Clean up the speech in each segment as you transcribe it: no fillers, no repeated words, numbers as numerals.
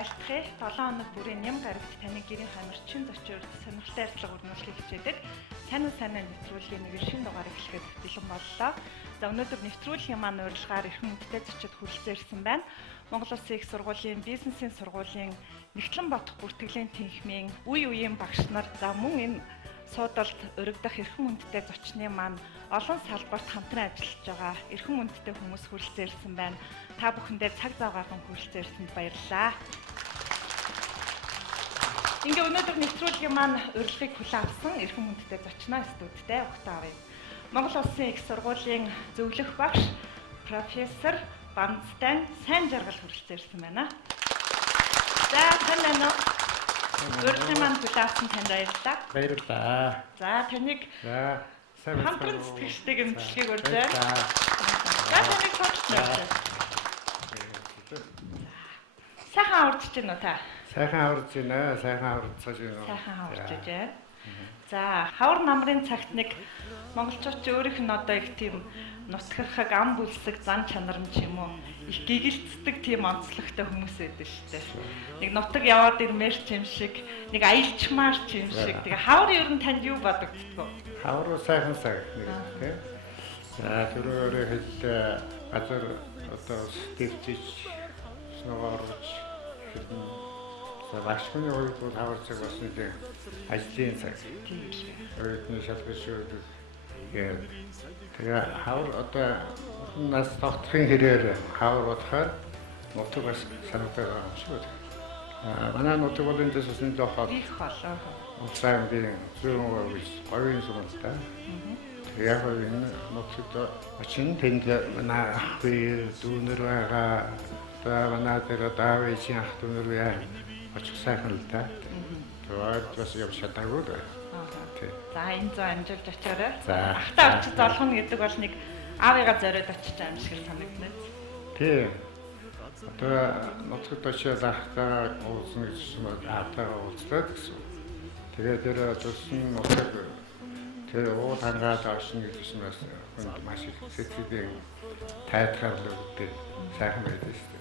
айлтгая 7 хоног бүрийн ням гарагт таны гэрийн хамарчин зочид сонирхолтой ярилцлага өрнүүлэхийг хичээдэг. Сайн нэвтрүүлгийн нэг шинэ дугаар эхлэхэд бэлэн боллоо. За өнөөдөр нэвтрүүлгийн маань урилгаар эрхэм хүндтэй зочид хүрэлцэн ирсэн байна. Монгол Улсын их сургуулийн бизнесийн сургуулийн Нэгтлэн бодох бүртгэлийн тэнхимийн үе үеийн багш нар за мөн энэ суудалд урагдах эрхэм хүндтэй зочны маань олон салбарт хамтран ажиллаж байгаа эрхэм хүндтэй хүмүүс хүрэлцэн ирсэн байна. Та бүхэндээ цаг зав гарган хүрэлцэн ирсэнд баярлалаа. Ингээ өнөөдөр нэвтрүүлгийн маань урилгыг хүлээн авсан эрхэм хүндтэй зочноо студидтэй угтаавъя. Монгол Улсын их сургуулийн зөвлөх багш профессор Банцтай сайн жаргал хүрэлцэн ирсэн байна. За танаа урилгын маань хүлээн авсан танд баярлалаа. Баярлалаа. За таныг сайн хамтран сэтгэгчтэй гэмтэлгийг урьжээ. За таныг fogтноо. Сайхан урдж байна уу та? Сайхан урдж байна. Сайхан урдсаж байна. Сайхан урдж байна. За хавар намрын цагт нэг монголчууд өөрийнх нь одоо их тийм нутгархаг ам бүлсэг зан чанар нь ч юм уу их гэгэлцдэг тийм онцлогтой хүмүүс байдаг шүү дээ. Нэг нутаг яваад ирмээр ч юм шиг, нэг аялчмаар ч юм шиг. Тэгээ хавар ер нь танд юу бодогддгоо? Хавар сайхан цаг нэг тийм. За түрүүгээр хэлээ газар одоо дэвчиж сногоорж хэдэн Башкны үед бол хавар цаг бас нэг ажлын цаг. Өөрөний шалгашууд тэгээ хавар одоо нас тогтхын хэрээр хавар бодохоор нутаг бас санаатай байгаа юм шиг байна. Манай нутаг бол энэ төсөсний дохол. Их холоо. Уцаан би зүүн үеис говийн сумтай. Яг энэ нутагт очин тэнд манай ахwy дүүнэр байгаа. Та манай дээр давээч ах дүүнэр яа очих сайхан л да. Тэгээд бас явж чадаагүй дээ. За энэ зөө амжилт очоорой. За. Ахтаа очиж золхоно гэдэг бол нэг аавыгаа зориод очиж байгаа юм шиг санагдана. Тийм. Одоо нутагт очиж ахтаа уулзна гэж юм аавтайгаа уулзлаа гэсэн. Тэгээд тэр туссан нутаг тэр уул хангаад авшин гэж юмас хүнд маш их сэтгэлийн тайлхаар л өгдөг сайхан байдаг шүү дээ.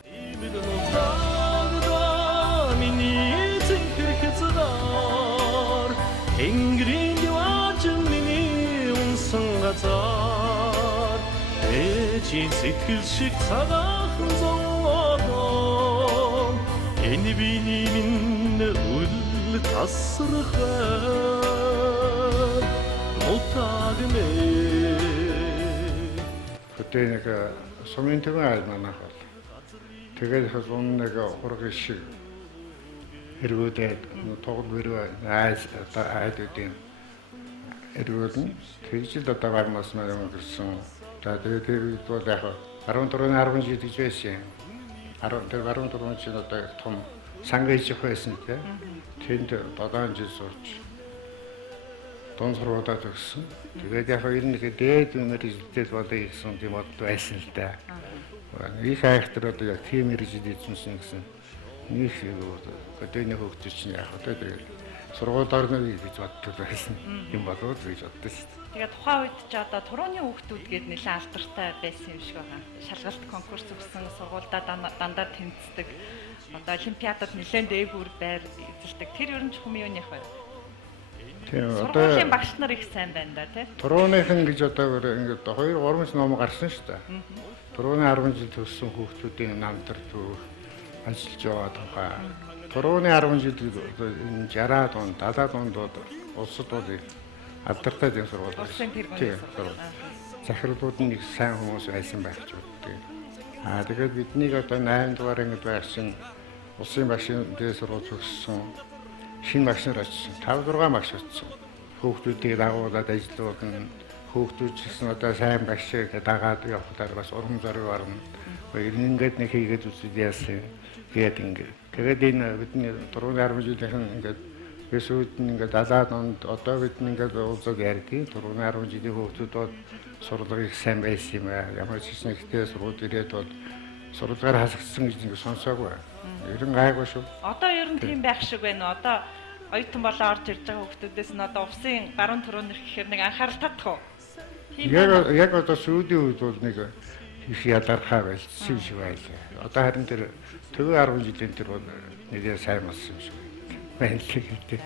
Миний зэнхэрхэцээр Тэнгэрийн яваачин миний унсан газар ээжийн сэтгэл шиг цагаахан зовоодоо энэ биний минь үл тасрахаар мутагнэ Хөтөө нэг сумын төвийн айл манайх бол тэгээд хазун нэг ураг шиг эргүүлээд тоглол мөрөө айс айдуудын эргүүлэн тэгжил одоо гарнаас маань юм гэсэн. За тэгээд тэр үед бол яг 14-10 жил гэж байсан. 14 жил одоо том сангийн чих байсан тийм. Тэнд 7 жил сурч дон сургуулаад өгсөн. Тэгээд яг энэ дээд үнээр ижилдэл болоё гэсэн тийм бод байсан л да. Их хайхтар одоо яг тийм иржил эзэмсэн гэсэн. Нэг өдөөний хөгжиж чинь яг одоо тэгээд сургуулиар нэг гэж боддог байсан юм болов уу гэж боддог шүү дээ. Тэгээд тухайн үед ч одоо турууны хүүхдүүд гээд нэлээд алдартай байсан юм шиг байгаа. Шалгалт конкурс өгсөн, сургуульдаа дандаа тэмцдэг. Одоо олимпиадад нэлээд дээгүүр байр эзэлдэг. Тэр ер нь ч хүмүүнийг байна. Тийм одоо сургуулийн багш нар их сайн байна да тий. Турууныхан гэж одоо ингээд 2-3 ном гарсан шүү дээ. Турууны 10 жил төгссөн хүүхдүүдийн намтар төв ажиллаж байгаа тухай. Турууны 10 жил энэ 60-аад он, 70-аад онд улсад бол алдартай зэн сургууль байсан. Тийм сургууль. Захирлууд нь их сайн хүмүүс байсан байх гэж боддог. Тэгээд биднийг одоо 8 дугаар ангид байсан улсын багшийн дээд сургууль төгссөн шинэ багш нар очсон. 5-6 багш очсон. Хүүхдүүдийг дагуулад ажиллуулна. Хүүхдүүд ч гэсэн одоо сайн багшийг дагаад явахаар бас урам зориг орно. Ингээд нэг хийгээд үзээд яасан. Тэгээд энэ бидний турууны 10 жилийнхэн ингээд эсвэл ингээд 70-аад онд одоо бид ингээд уулзаад ярьдгийг турууны 10 жилийн хүүхдүүд бол сургуулийг сайн байсан юм аа. Ямар ч гэсэн ихтэй сургууль ирээд бол сургуулиар хасагдсан гэж нэг сонсоогүй. Ер нь гайгүй шүү. Одоо ер нь тийм байх шиг байна уу? Одоо оюутан болоо орж ирж байгаа хүүхдүүдээс нь одоо усын гаруун турууных гэхээр нэг анхаарал татах уу? Яг одоо сүүлийн үед бол нэг их ядархаа байлцсан юм шиг байлаа. Одоо харин тэр төвөө 10 жилийн тэр нэлээд сайн болсон юм шиг байна л гэдэг.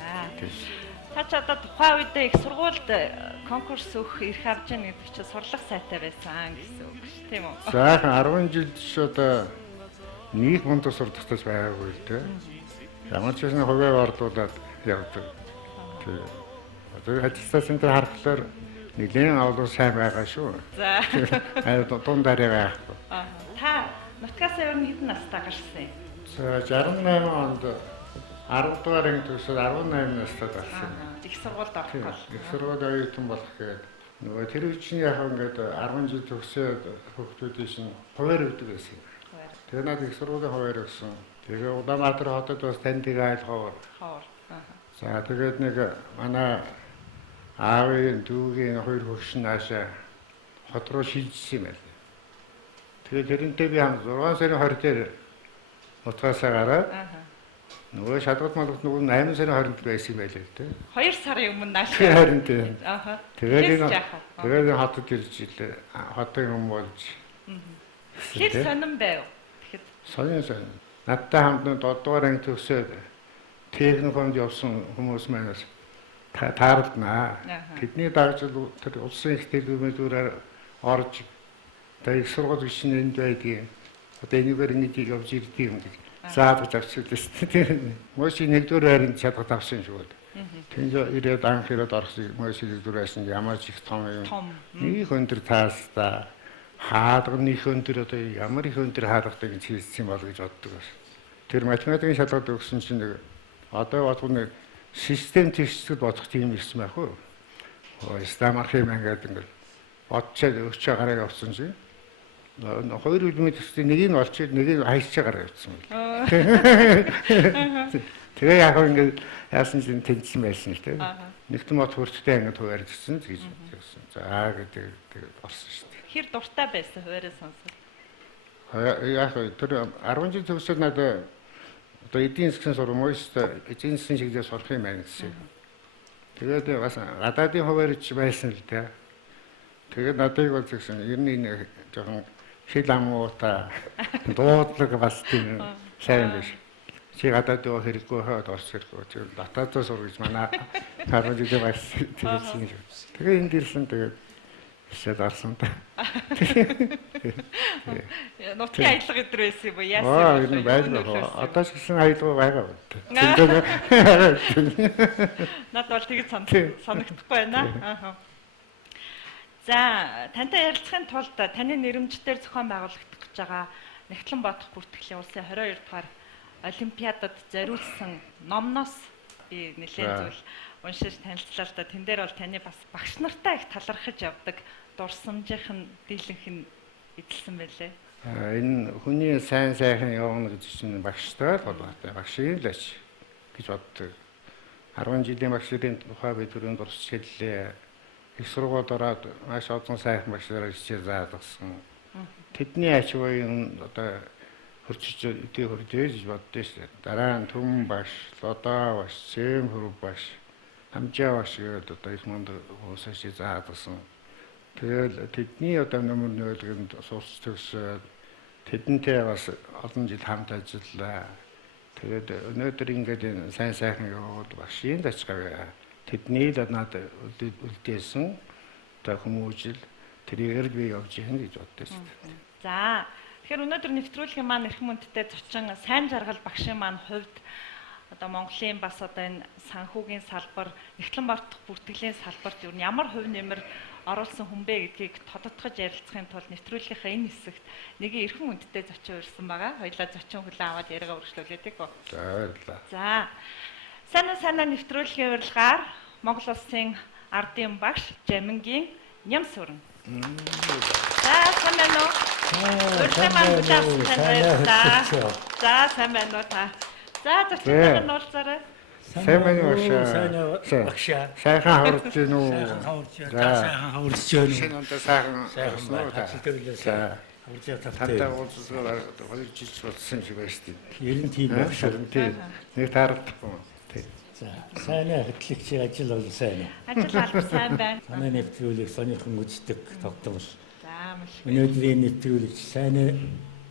Та ч одоо тухайн үедээ их сургуульд конкурс өгөх эрх авч яах гэдэг чинь сурлах сайтай байсан гэсэн үг шүү, тийм үү? Заахан 10 жил ч одоо нэг мундаг сурдагтаж байгаагүй л дээ. Ямар ч байсан хувиа ордуулаад явдаг. Одоо ажилласаас энэ харахаар нэгэн авлуу сайн байгаа шүү. За. Дундаараа байхгүй. Та нутгаас ер нь хэдэн настай гарсан юм? За 68 онд 10 дугаар анги төгсөөд 18 настай гарсан. Их сургуульд орох. Их сургууль оюутан болох гээд нөгөө тэр үчиг яг ингээд 10 жил төгсөөд хүүхдүүдийн шин хуваар өгдөг байсан. Тэгээ надад их сургуулийн хуваар өгсөн. Тэгээ Улаанбаатар хотод бас таньдыг айлхоор. За тэгээд нэг манай аавын дүүгийн хоёр хөгш наашаа хот руу шилжсэн юм байна. Тэгээд тэрнтэй би 6 сарын 20 дээр утгаасаа гараад нөгөө шалгалт малгт нөгөө 8 сарын 20-нд байсан юм байлээ тэ. 2 сарын өмнө нааш. Харин тийм. Тэгээд хотод ирж илээ. Хотын хүн болж. Тэр сонирн байв. Тэгэхэд сонин. Надтай хамт нэг 7 дугаар анги төгсөөд техникумд явсан хүмүүс манаас таарлнаа. Тэдний дагжил тэр улсын их төлөвлөмжөөр орж тэр их сургууль гишүүнд байдгийн одоо энэгээр ингэж явж ирдэг юм гэж зааж авчихсан тийм. Мөшийн нэгдүгээр хайранд чадах авсан шүү дээ. Тэнд ирээд анх ирээд орсон мөшийн нэгдүгээр хайрсан ямар ч их том юм. Нэг өндөр таастаа хаалганы их өндөр одоо ямар их өндөр хаалгатай гэж хэлсэн юм бол гэж боддог бас. Тэр математикийн шалгалт өгсөн чинь нэг одоо бодвол систем тэгшэд бодох тийм ирсэн байх уу? Стамарх юм ингээд бодчоод өгчөө гараа явуулсан чинь хоёр үлмэд төстэй нэг нь олчоод нэг нь хайчаа гараа явуулсан юм. Тэгээ яг ингээд яасан чинь тэнцсэн байсан л тийм. Нэгтэн бод хурцтай ингээд хуваарь гэсэн гэж хэлсэн. За гэдэг орсон шүү дээ. Хэр дуртай байсан хуваарь сонсол. Яг тэр 10 жил төгсөөд надад одоо эдийн засгийн сургамжт эзэн засгийн чиглэлээр сурах юм байна гэсэн. Тэгээд бас гадаадын хуваарьч байсан л дээ. Тэгээд надад бол гэсэн ер нь энэ жоохон хэл амуута дуудлага бас тийм сайн биш. Чи гадаад явах хэрэггүй хаад орч хэрэггүй. Тэгээд батаадаа сур гэж манай 10 жил байсан. Тэгээд энд ирсэн тэгээд шээд арсан та. Нутгийн аялал өдр байсан юм уу? Яасан юм бэ? Одоо ч гэсэн аялал байгаа үү? Надад бол тэгж санагдахгүй байна. За, тантай ярилцахын тулд таны нэрмжээр зохион байгуулагдах гэж байгаа Нэгтлэн бодох бүртгэлийн улсын 22 дугаар олимпиадад зориулсан номноос би нэлээд зүйл уншиж танилцлаа л да. Тэн дээр бол таны бас багш нартай их талархаж явдаг дурсамжийнх нь дийлэнх нь эзэлсэн байлээ. Энэ хүний сайн сайхан явна гэж чинь багштай л болоотой. Багшийн л ач гэж боддог. 10 жилийн багшийн тухай би түрүүнд дурсч хэллээ. Их сургууль ороод маш олон сайхан багшаараа хичээл заалгасан. Тэдний ач уян одоо хөрчиж өдөө хөрдөөж боддөө шүү. Дараа нь Түмэн багш, Лодоо багш, Цээмхүр багш, Амжаа багш гэдэг одоо их мундаг уусаач заалгасан. Тэгэл тэдний одоо нөмөр нөөлгөнд сурч төгсөөд тэдэнтэй бас олон жил хамт ажиллаа. Тэгээд өнөөдөр ингээд энэ сайн сайхан яваад багшийн дачгаа тэдний л надад үлдээсэн одоо хүмүүжил тэрээр би явж яах гэж боддоо шүү. За тэгэхээр өнөөдөр нэвтрүүлгийн маань эрхэм хүндтэй зочин сайн жаргал багшийн маань хувьд одоо Монголын бас одоо энэ санхүүгийн салбар, Нэгтлэн бодох бүртгэлийн салбарт юу ямар хувь нэмэр оруулсан хүн бэ гэдгийг тодотгож ярилцахын тулд нэвтрүүлгийнхаа энэ хэсэгт нэг эрхэм хүндтэй зочин урьсан байгаа. Хоёулаа зочин хүлээн аваад яриагаа үргэлжлүүлээд гоо. За баярлалаа. За санаа нэвтрүүлгийн урилгаар Монгол улсын ардын багш Жамингийн Нямс Сүрэн. За сайн байна уу? Урьсан маань бүлээн баярлалаа. За сайн байна уу та? За зочин маань уулзаарай. Сайн байна уу багшаа? Сайхан хаварч гин үү? Сайхан хаварч гин үү? Шинэ онтой сайхан За тантай уулзсаар 2 жил болсон шиг байна шүү дээ. Ер нь тийм багшаа. Нэг таардахгүй. За сайн хөтлөгч ажил бол сайн. Ажил алба сайн байна. Манай нэвтрүүлэг сонирхон үздэг тогтмол. За Таамаглаж. Өнөөдрийн нэвтрүүлэгч сайн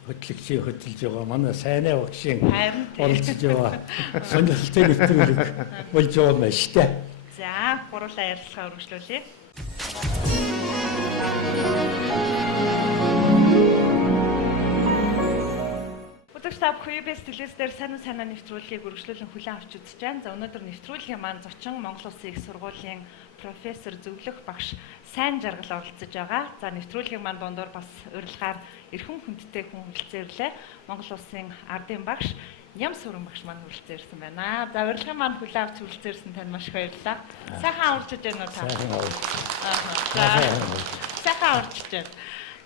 хөтлөгчийн хөтлж байгаа манай сайн багшийн Харин тийм. оролцож байгаа сонирхолтой нэвтрүүлэг болж байгаа юм байна шүү дээ. За, гурлаа ярилцлага үргэлжлүүлье. Өдөрт та бүхэн UBS телевизээр санаа нэвтрүүлгийг үргэлжлүүлэн хүлээн авч үзэж байна. За, өнөөдөр нэвтрүүлгийн маань зочин Монгол Улсын их сургуулийн профессор зөвлөх багш сайн жаргал оролцож байгаа. За, нэвтрүүлгийн маань дундуур бас урилгаар эрхэм хүндтэй хүн хүрэлцэн ирлээ. Монгол Улсын ардын багш Ням Сүрэн багш маань хүрэлцэн ирсэн байна. За, урилгын маань хүлээн авч хүрэлцэн ирсэн танд маш их баярлалаа. Сайхан урьжиж байна уу та? Сайхан урьжиж байна.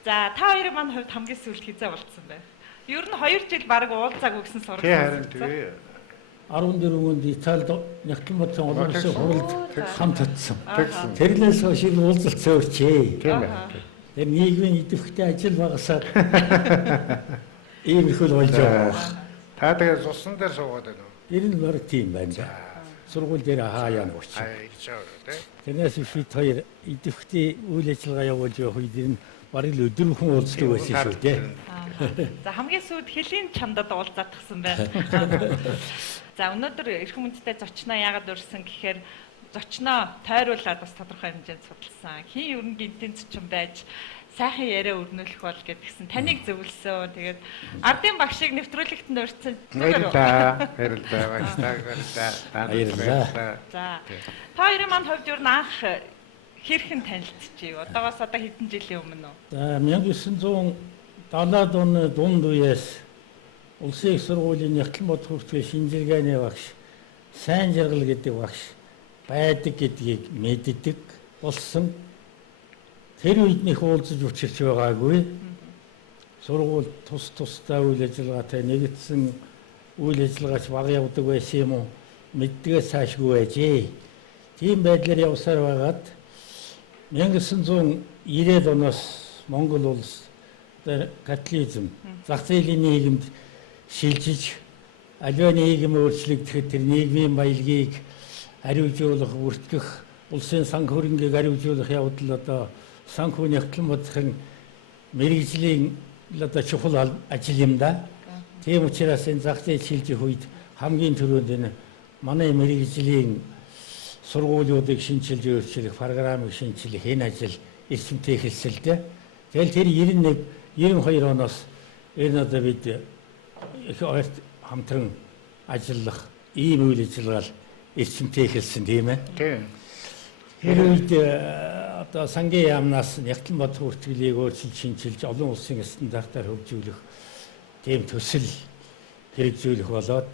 За, та хоёрын маань хувьд хамгийн сүүлд хизээ болцсон байна. Ер нь 2 жил баг уулзаагүй гэсэн сургууль. Харин тэгээ 14 өнд Италид Нягтланбатын олон улсын хуралд хамт татсан. тэгсэн. Тэрлээс хойш уулзалт цөөрчээ. Тийм ээ. Тэр нийгмийн идэвхтэй ажил багасаар ийм их л болж байгаа. Та тэгээ цусан дээр суугаад байна уу? Тэр нь баг тийм байна. Сургууль дээр хаяа нууч. Чаа тий. Тэрнээс их хоёр идэвхтэй үйл ажиллагаа явуулж явах үед энэ бараг л өдрөмхөн уулздаг байсан шүү дээ. За, хамгийн сүүлд хэлийн чамдад уулзаад тагсан байна. За, өнөөдөр эрхэм хүндтэй зочноо яагаад урьсан гэхээр зочноо тойруулаад бас тодорхой хэмжээнд судалсан. Хин ер нь гинтийн зочин байж сайхан яриа өрнүүлэх бол гэдгсэн. Таныг зөвлөсөн. Тэгээд ардын багшийг нэвтрүүлэгт нь урьдсан. Баярлалаа. За. Та хоёрын маань хувьд ер нь анх хэрхэн танилцчихъя? Одоогоос одоо хэдэн жилийн өмнө үү? За 1970-аад оны дунд үеэс Улсын их сургуулийн Нягтланбат хүртгээ шинжилгээний багш сайн жаргал гэдэг багш байдаг гэдгийг мэддэг болсон. Тэр үед нэх уулзаж учирч байгаагүй. Сургууль тусдаа үйл ажиллагаатай нэгдсэн үйл ажиллагаач бага явдаг байсан юм уу? Мэддгээс цаашгүй байжээ. Тийм байдлаар явсаар байгаад 1990-ад оноос Монгол улс католизм зах зээлийн нийгэмд шилжиж аливаа нийгэм өөрчлөгдөхэд тэр нийгмийн баялагийг ариужуулах, бүртгэх, улсын санх хөрөнгийг ариужуулах явдал одоо санхүү Нягтланбатын мэрэгжлийн одоо чухал ажил юм да. Тийм учраас энэ зах зээл шилжих үед хамгийн түрүүнд энэ манай мэрэгжлийн сургуулиудыг шинжилж өөрчлөх, программыг шинжилэх энэ ажил эрчимтэй эхэлсэн л дээ. Тэгэл тэр 92 оноос энэ одоо бид их ойрт хамтран ажиллах ийм үйл ажиллагаа эрчимтэй эхэлсэн тийм ээ. Тийм. Тэр үед одоо сангийн яамнаас Нягтланбат хүртгэлийг өөрчилж шинжилж олон улсын стандартаар хөгжүүлэх тийм төсөл хэрэгжүүлэх болоод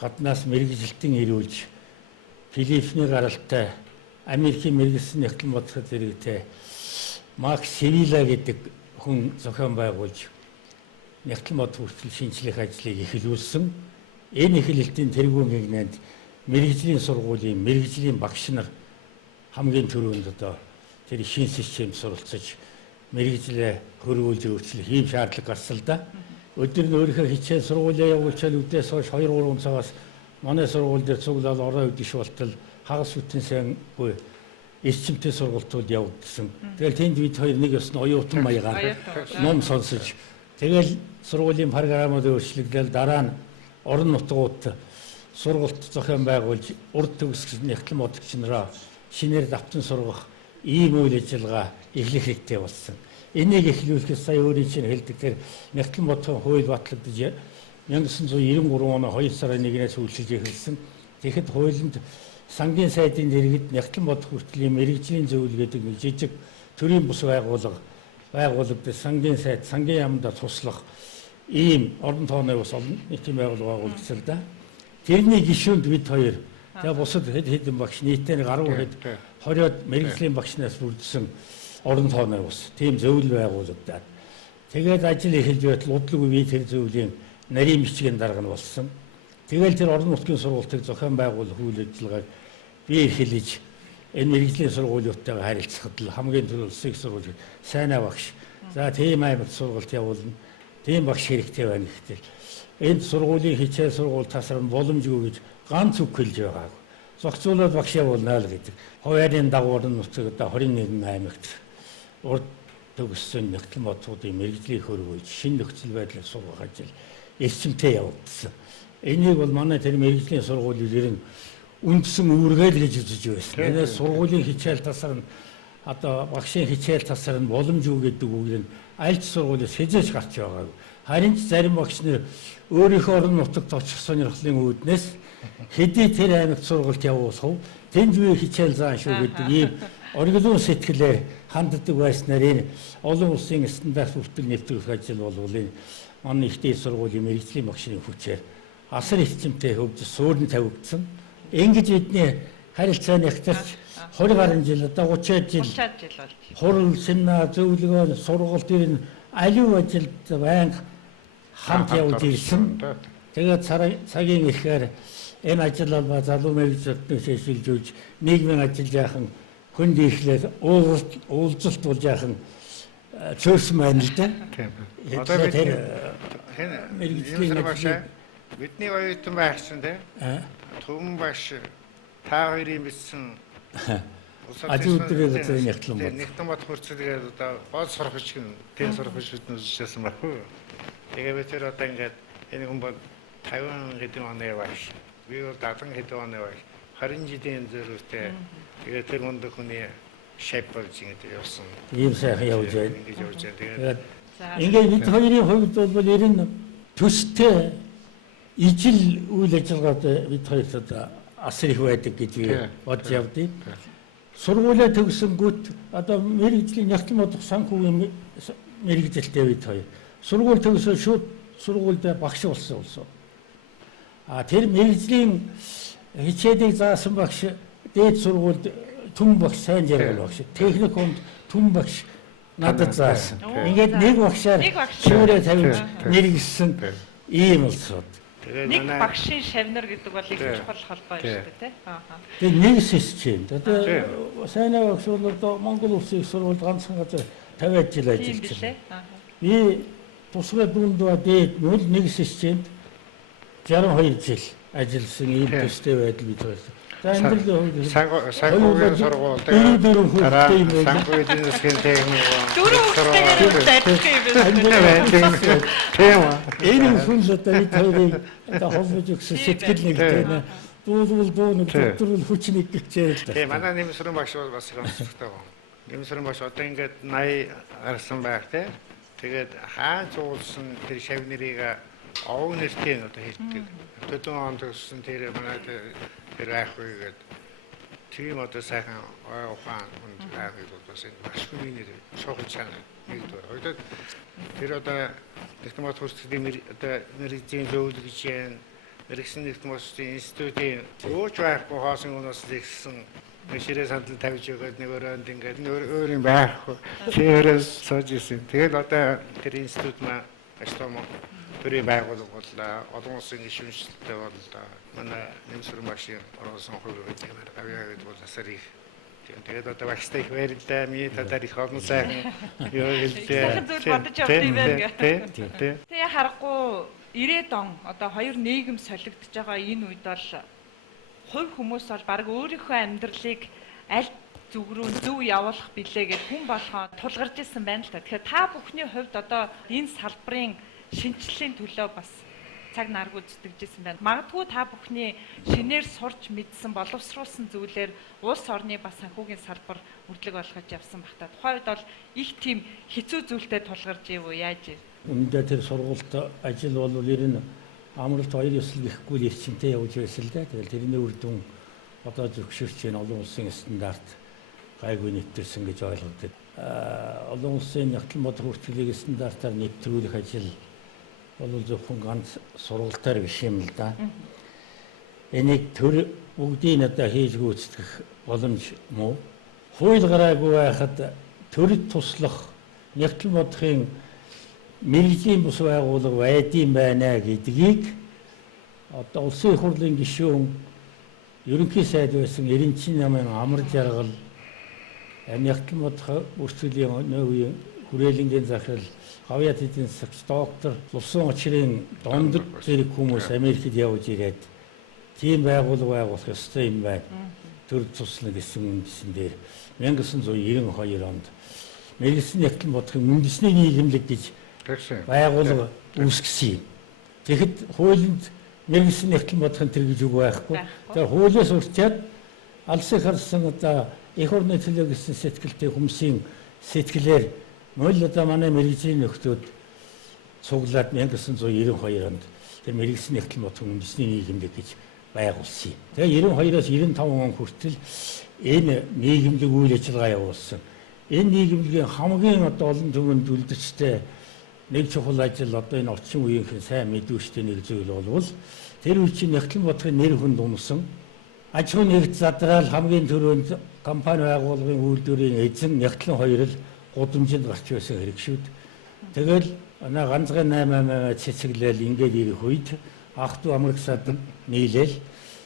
гаднаас мэрэгжилтэн ирүүлж Филиппиний гаралтай Америкийн мэрэгсэн Нягтланбат зэрэгтэй Макс Севила гэдэг хүн зохион байгуулж Нягтланбат хүртэл шинжлэх ажлыг эхлүүлсэн. Энэ эхлэлтийн тэргуун гэгнэнд мэрэгжлийн сургуулийн мэрэгжлийн багш нар хамгийн түрүүнд одоо тэр шин системд суралцаж мэрэгжлээ хөрвүүлж өөрчлөх ийм шаардлага гарсан л да. Өдөр нь өөрийнхөө хичээл сургуулиа явуулчаал үдээс хойш 2-3 цагаас манай сургууль дээр цуглаад орой үдиш болтол хагас бүтэн сайнгүй эрчимтэй сургалтууд явагдсан. Тэгэл тэнд бид хоёр нэг ёсны оюутан маягаар ном сонсож тэгэл сургуулийн програмууд өөрчлөгдөөл дараа нь орон нутгууд сургалт зохион байгуулж урд төгсгөл Нягтланбатч нараа шинээр давтан сургах ийм үйл ажиллагаа эхлэх хэрэгтэй болсон. Энийг эхлүүлэхэд сая өөрийн чинь хэлдэг тэр Нягтланбатын хууль батлагдаж 1993 оны 2 сарын 1-ээс үйлчилж эхэлсэн. Тэгэхэд хуулинд сангийн сайдын дэргэд Нягтланбат хүртлийн мэрэгжлийн зөвлөгөө гэдэг нэг жижиг төрийн бус байгууллагад сангийн сайд, сангийн яамд туслах ийм орон тооны ус олон нийтийн байгууллага байгуулсан л да. Тэрний гишүүнд бид хоёр тэгээ бусад хэдэн багш нийтээр 10 хэд 20-од мэрэгжлийн багшнаас бүрдсэн орон тооны ус тийм зөвлөл байгуулагдаад тэгээд ажил эхэлж байтал удлаг үе тэр зөвлөлийн нарийн бичгийн дарга нь болсон. Тэгэл тэр орон нутгийн сургалтыг зохион байгуулах үйл ажиллагааг би эхэлж энэ мэрэгжлийн сургуулиудтайгаа харилцахад л хамгийн түрүү улсын их сургууль сайнаа багш. За тийм аймагт сургалт явуулна. Тийм багш хэрэгтэй байна гэхдээ энд сургуулийн хичээл сургууль тасран боломжгүй гэж ганц үг хэлж байгаагүй. Зохицуулаад багш явуулна л гэдэг. Хуваарийн дагуу орон нутаг одоо 21 аймагт урд төгссөн нэгтгэл бодлогын мэрэгжлийн хөрвөөж шинэ нөхцөл байдлыг сургах ажил эрчимтэй явагдсан. Энийг бол манай тэр мэрэгжлийн сургуулийг ер нь үндсэн үүргээл гэж үзэж байсан. Энэ сургуулийн хичээл тасар нь одоо багшийн хичээл тасар нь боломж юу гэдэг үг нь аль ч сургуулиас хязгаарч гарч байгаагүй. Харин ч зарим багш нар өөрийнхөө орон нутагт очих сонирхлын үүднээс хэдий тэр аймагт сургалт явуулах, тэнд үе хичээл заан шүү гэдэг ийм оргилуун сэтгэлээр ханддаг байснаар энэ олон улсын стандарт хүртэл нэвтрүүлэх ажил болвол энэ манай их дээд сургуулийн мэрэгжлийн багшийн хүчээр асар эрчимтэй хөгжиж суурин тавигдсан. Ингэж бидний харилцаа нэгтэрч 20 гаруй жил одоо 30 жил болж хурал семинар зөвлөгөө сургалт ирнэ аливаа ажилд байнга хамт явж ирсэн. Тэгээд цагийн ихээр энэ ажил албаа залуу мэрэгжлүүднээс шилжүүлж нийгмийн ажил яахан хүнд ихлээр уулзалт болж яахан цөөрсөн байна л да. Одоо бидний оюутан байгсан тийм Түмэн багш та хоёрын бичсэн ажлуудыг нэгтлэн бод. Нэгтлэн бод хурцлгээд одоо гол сурахч гэн тийм сурахч бидний үзчихсэн баггүй. Тэгээ би тэр одоо ингээд энэ хүн бол 50 хэдэн оны багш. Би бол 70 хэдэн оны багш. 20 жилийн зөрүүтэй. Тэгээ тэр мундаг хүний шейп болж ингэж явсан. Ийм сайхан явж байна. Ингэж явж байна. Тэгээд ингээд бид хоёрын хувьд бол ер нь төстэй ижил үйл ажиллагаатай бид хоёрт одоо асар их байдаг гэж би бодж явдیں۔ Сургуулаа төгсөнгүүт одоо мэрэгжлийн нягтлан бодох санхүүгийн мэрэгжилтэй бид хоёр. Сургууль төгсөө шууд сургуульд багш болсон. Тэр мэрэгжлийн хичээлийг заасан багш дээд сургуульд түн багш, сайн жаргал багш, техникумд түн багш надад заасан. Ингээд нэг багшаар шүүрээ тавьж мэрэгсэн ийм улсууд. Нэг багшийн шавнар гэдэг бол их чухал холбоо шүү дээ, тий. Тэгээ нэг системд одоо сайн багш бол одоо Монгол улсын их сургуульд ганцхан газар 50 жил ажиллаж байна. Би тусгай дүндээ дээд нэг системд 62 жил ажилласан ийм төстэй байдал бид байна. санхүүгийн сургууль тэгээд санхүүгийн засгийн техник энэ хүн л одоо бид хоёрыг одоо холбож өгсөн сэтгэл нэг тийм дуу нэг доктор хүч нэг гэжээ л да. Тийм манай нэмсрэн багш бас сонсогтой гоо. Нэмсрэн багш одоо ингээд 80 гарсан байх тий. Тэгээд хаан зуулсан тэр шавнырыг овг нэртэй одоо хэлдэг. Төдөн онд гэсэн тэр манай тэр айхүйгээд тийм одоо сайхан ухаан хүнд айхүйг бас энэ маш хүний нэр шохол чанар нэгдүгээр. Хоёрдоо тэр одоо техномат хурцгийн одоо мэрэгжлийн зөвлөгч юм мэрэгсэн техноматын институтын өөч байхгүй хоосон өнөөс зэгсэн ширээ сандал тавьж өгөөд нэг өрөөнд ингээд өөр юм байхгүй. Тэрээс сууж ирсэн. Тэгээд одоо тэр институт маа астом төрийн байгууллага бол олон улсын гишүүнчлэлтэй бол манай нэмсрэн багшийн ороосон хувь гэдэг авьяагаад бол асар их. Тэгээд одоо багштай их баярлалаа. Миний талаар их олон сайхан юу хэлдэг. Тэгээ харахгүй 90-ад он одоо хоёр нийгэм солигдож байгаа энэ үед бол хувь хүмүүс бол баг өөрийнхөө амьдралыг аль зүг рүү зөв явуулах билээ гэж хүн болгоо тулгарч ирсэн байна л та. Тэгэхээр та бүхний хувьд одоо энэ салбарын шинжилгээний төлөө бас цаг наргуу зүтгэжсэн байна. Магадгүй та бүхний шинээр сурч мэдсэн боловсруулсан зүйлээр улс орны бас санхүүгийн салбар үрдлэг болгож явсан баг та. Тухайд бол их тийм хэцүү зүйлтэй тулгарч ив үү яаж вэ? Үүндээ тэр сургуульд ажил бол ер нь амралт 2 ёслол гэхгүй л эрчимтэй явж байсан л да. Тэгэл тэрний үр дүн одоо зөвшөөрч энэ олон улсын стандарт гайгүй нэвтэрсэн гэж ойлгогдод. Олон улсын нягтлан бодох хүртгэлийг стандартаар нэвтрүүлэх ажил бол зөвхөн ганц сургалтаар биш юм л да. Энийг төр бүгдийг надад хийж гүйцэтгэх боломж муу. Хууль гараагүй байхад төрөд туслах нягтлан бодохын мэрэгжлийн бус байгууллага байдсан байна гэдгийг одоо улсын их хурлын гишүүн ерөнхий сайд байсан Эренчин намын амар жаргал нягтлан бодох бүртгэлийн нөөгийн хүрээлэнгийн захирал Хавьяат эдийн засагч доктор Лувсан очрын дондор зэрэг хүмүүс Америкт явж ирээд тийм байгууллага байгуулах ёстой юм байна. Төр туслана гэсэн үндсэн дээр 1992 онд мэрэгсэн нэгтлэн бодохын үндэсний нийгэмлэг гэж Тэгсэн. байгуулга үүсгэсэн юм. Тэгэхэд хуулинд мэрэгсэн нэгтлэн бодохын тэр гэж үг байхгүй. Тэгэхээр хуулиас урьдчаад алсын харсан одоо эх орны төлөө гэсэн сэтгэлтэй хүмүүсийн сэтгэлээр мөл одоо манай мэрэгжлийн нөхдүүд цуглаад 1992 онд тэр мэрэгсэн нэгтлэн бодохын үндэсний нийгэмлэг гэж байгуулсан юм. Тэгээ 92-оос 95 он хүртэл энэ нийгэмлэг үйл ажиллагаа явуулсан. Энэ нийгэмлэгийн хамгийн одоо олон түмэнд үлдэгчтэй нэг чухал ажил одоо энэ орчин үеийнхэн сайн мэдүүштэй нэг зүйл болвол тэр үе чинь нэгтлэн бодохын нэр хүнд унасан аж ахуйн нэгж задраал хамгийн түрүүнд компани байгууллагын үйлдвэрийн эзэн нэгтлэн хоёр л гудамжинд гарч байсан хэрэг шүү дээ. Тэгэл ганцхан 8 цэцэглэл ингээд ирэх үед ах トゥ Америксад нийлээл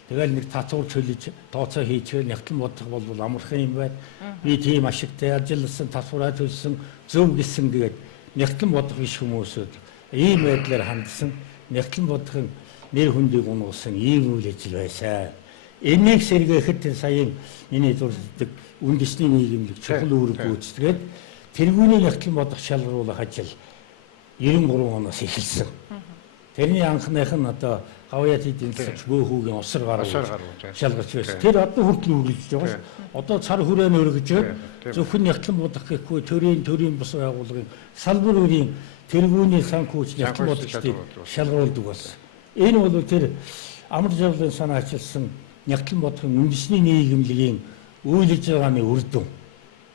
тэгэл нэг татвар төлөж тооцоо хийчихвэл нэгтлэн бодох бол амархан юм байна. Би тийм ашигтай ажилласан татвараа төлсөн зөв гэсэн тэгээд нэгтлэн бодох биш хүмүүсүүд ийм байдлаар хандсан нэгтлэн бодохын нэр хүндийг унгасан ийм үйл ажил байсан. Энийг сэргээхэд саяын миний дурддаг үндэсний нийгэмлэг чухал үүрэг гүйцэтгээд тэргүүний нэгтлэн бодох шалгаруулах ажил 93 оноос эхэлсэн. Тэрний анхных нь одоо гавьяат эдийн засаг бөөхүүгийн усар гаруй шалгарч байсан. Тэр одоо хүртэл үргэлжлэж байгаа ш. Одоо цар хүрээн өргөж зөвхөн нэгтлэн бодох гэхгүй төрийн бус байгууллагын салбар бүрийн тэргүүний санхүүч нэгтлэн бодогчдыг шалгаруулдаг болсон. Энэ бол тэр амар жаргалын санаа ачилсан нэгтлэн бодохын үндэсний нийгэмлэгийн үйл ажиллагааны үр дүн.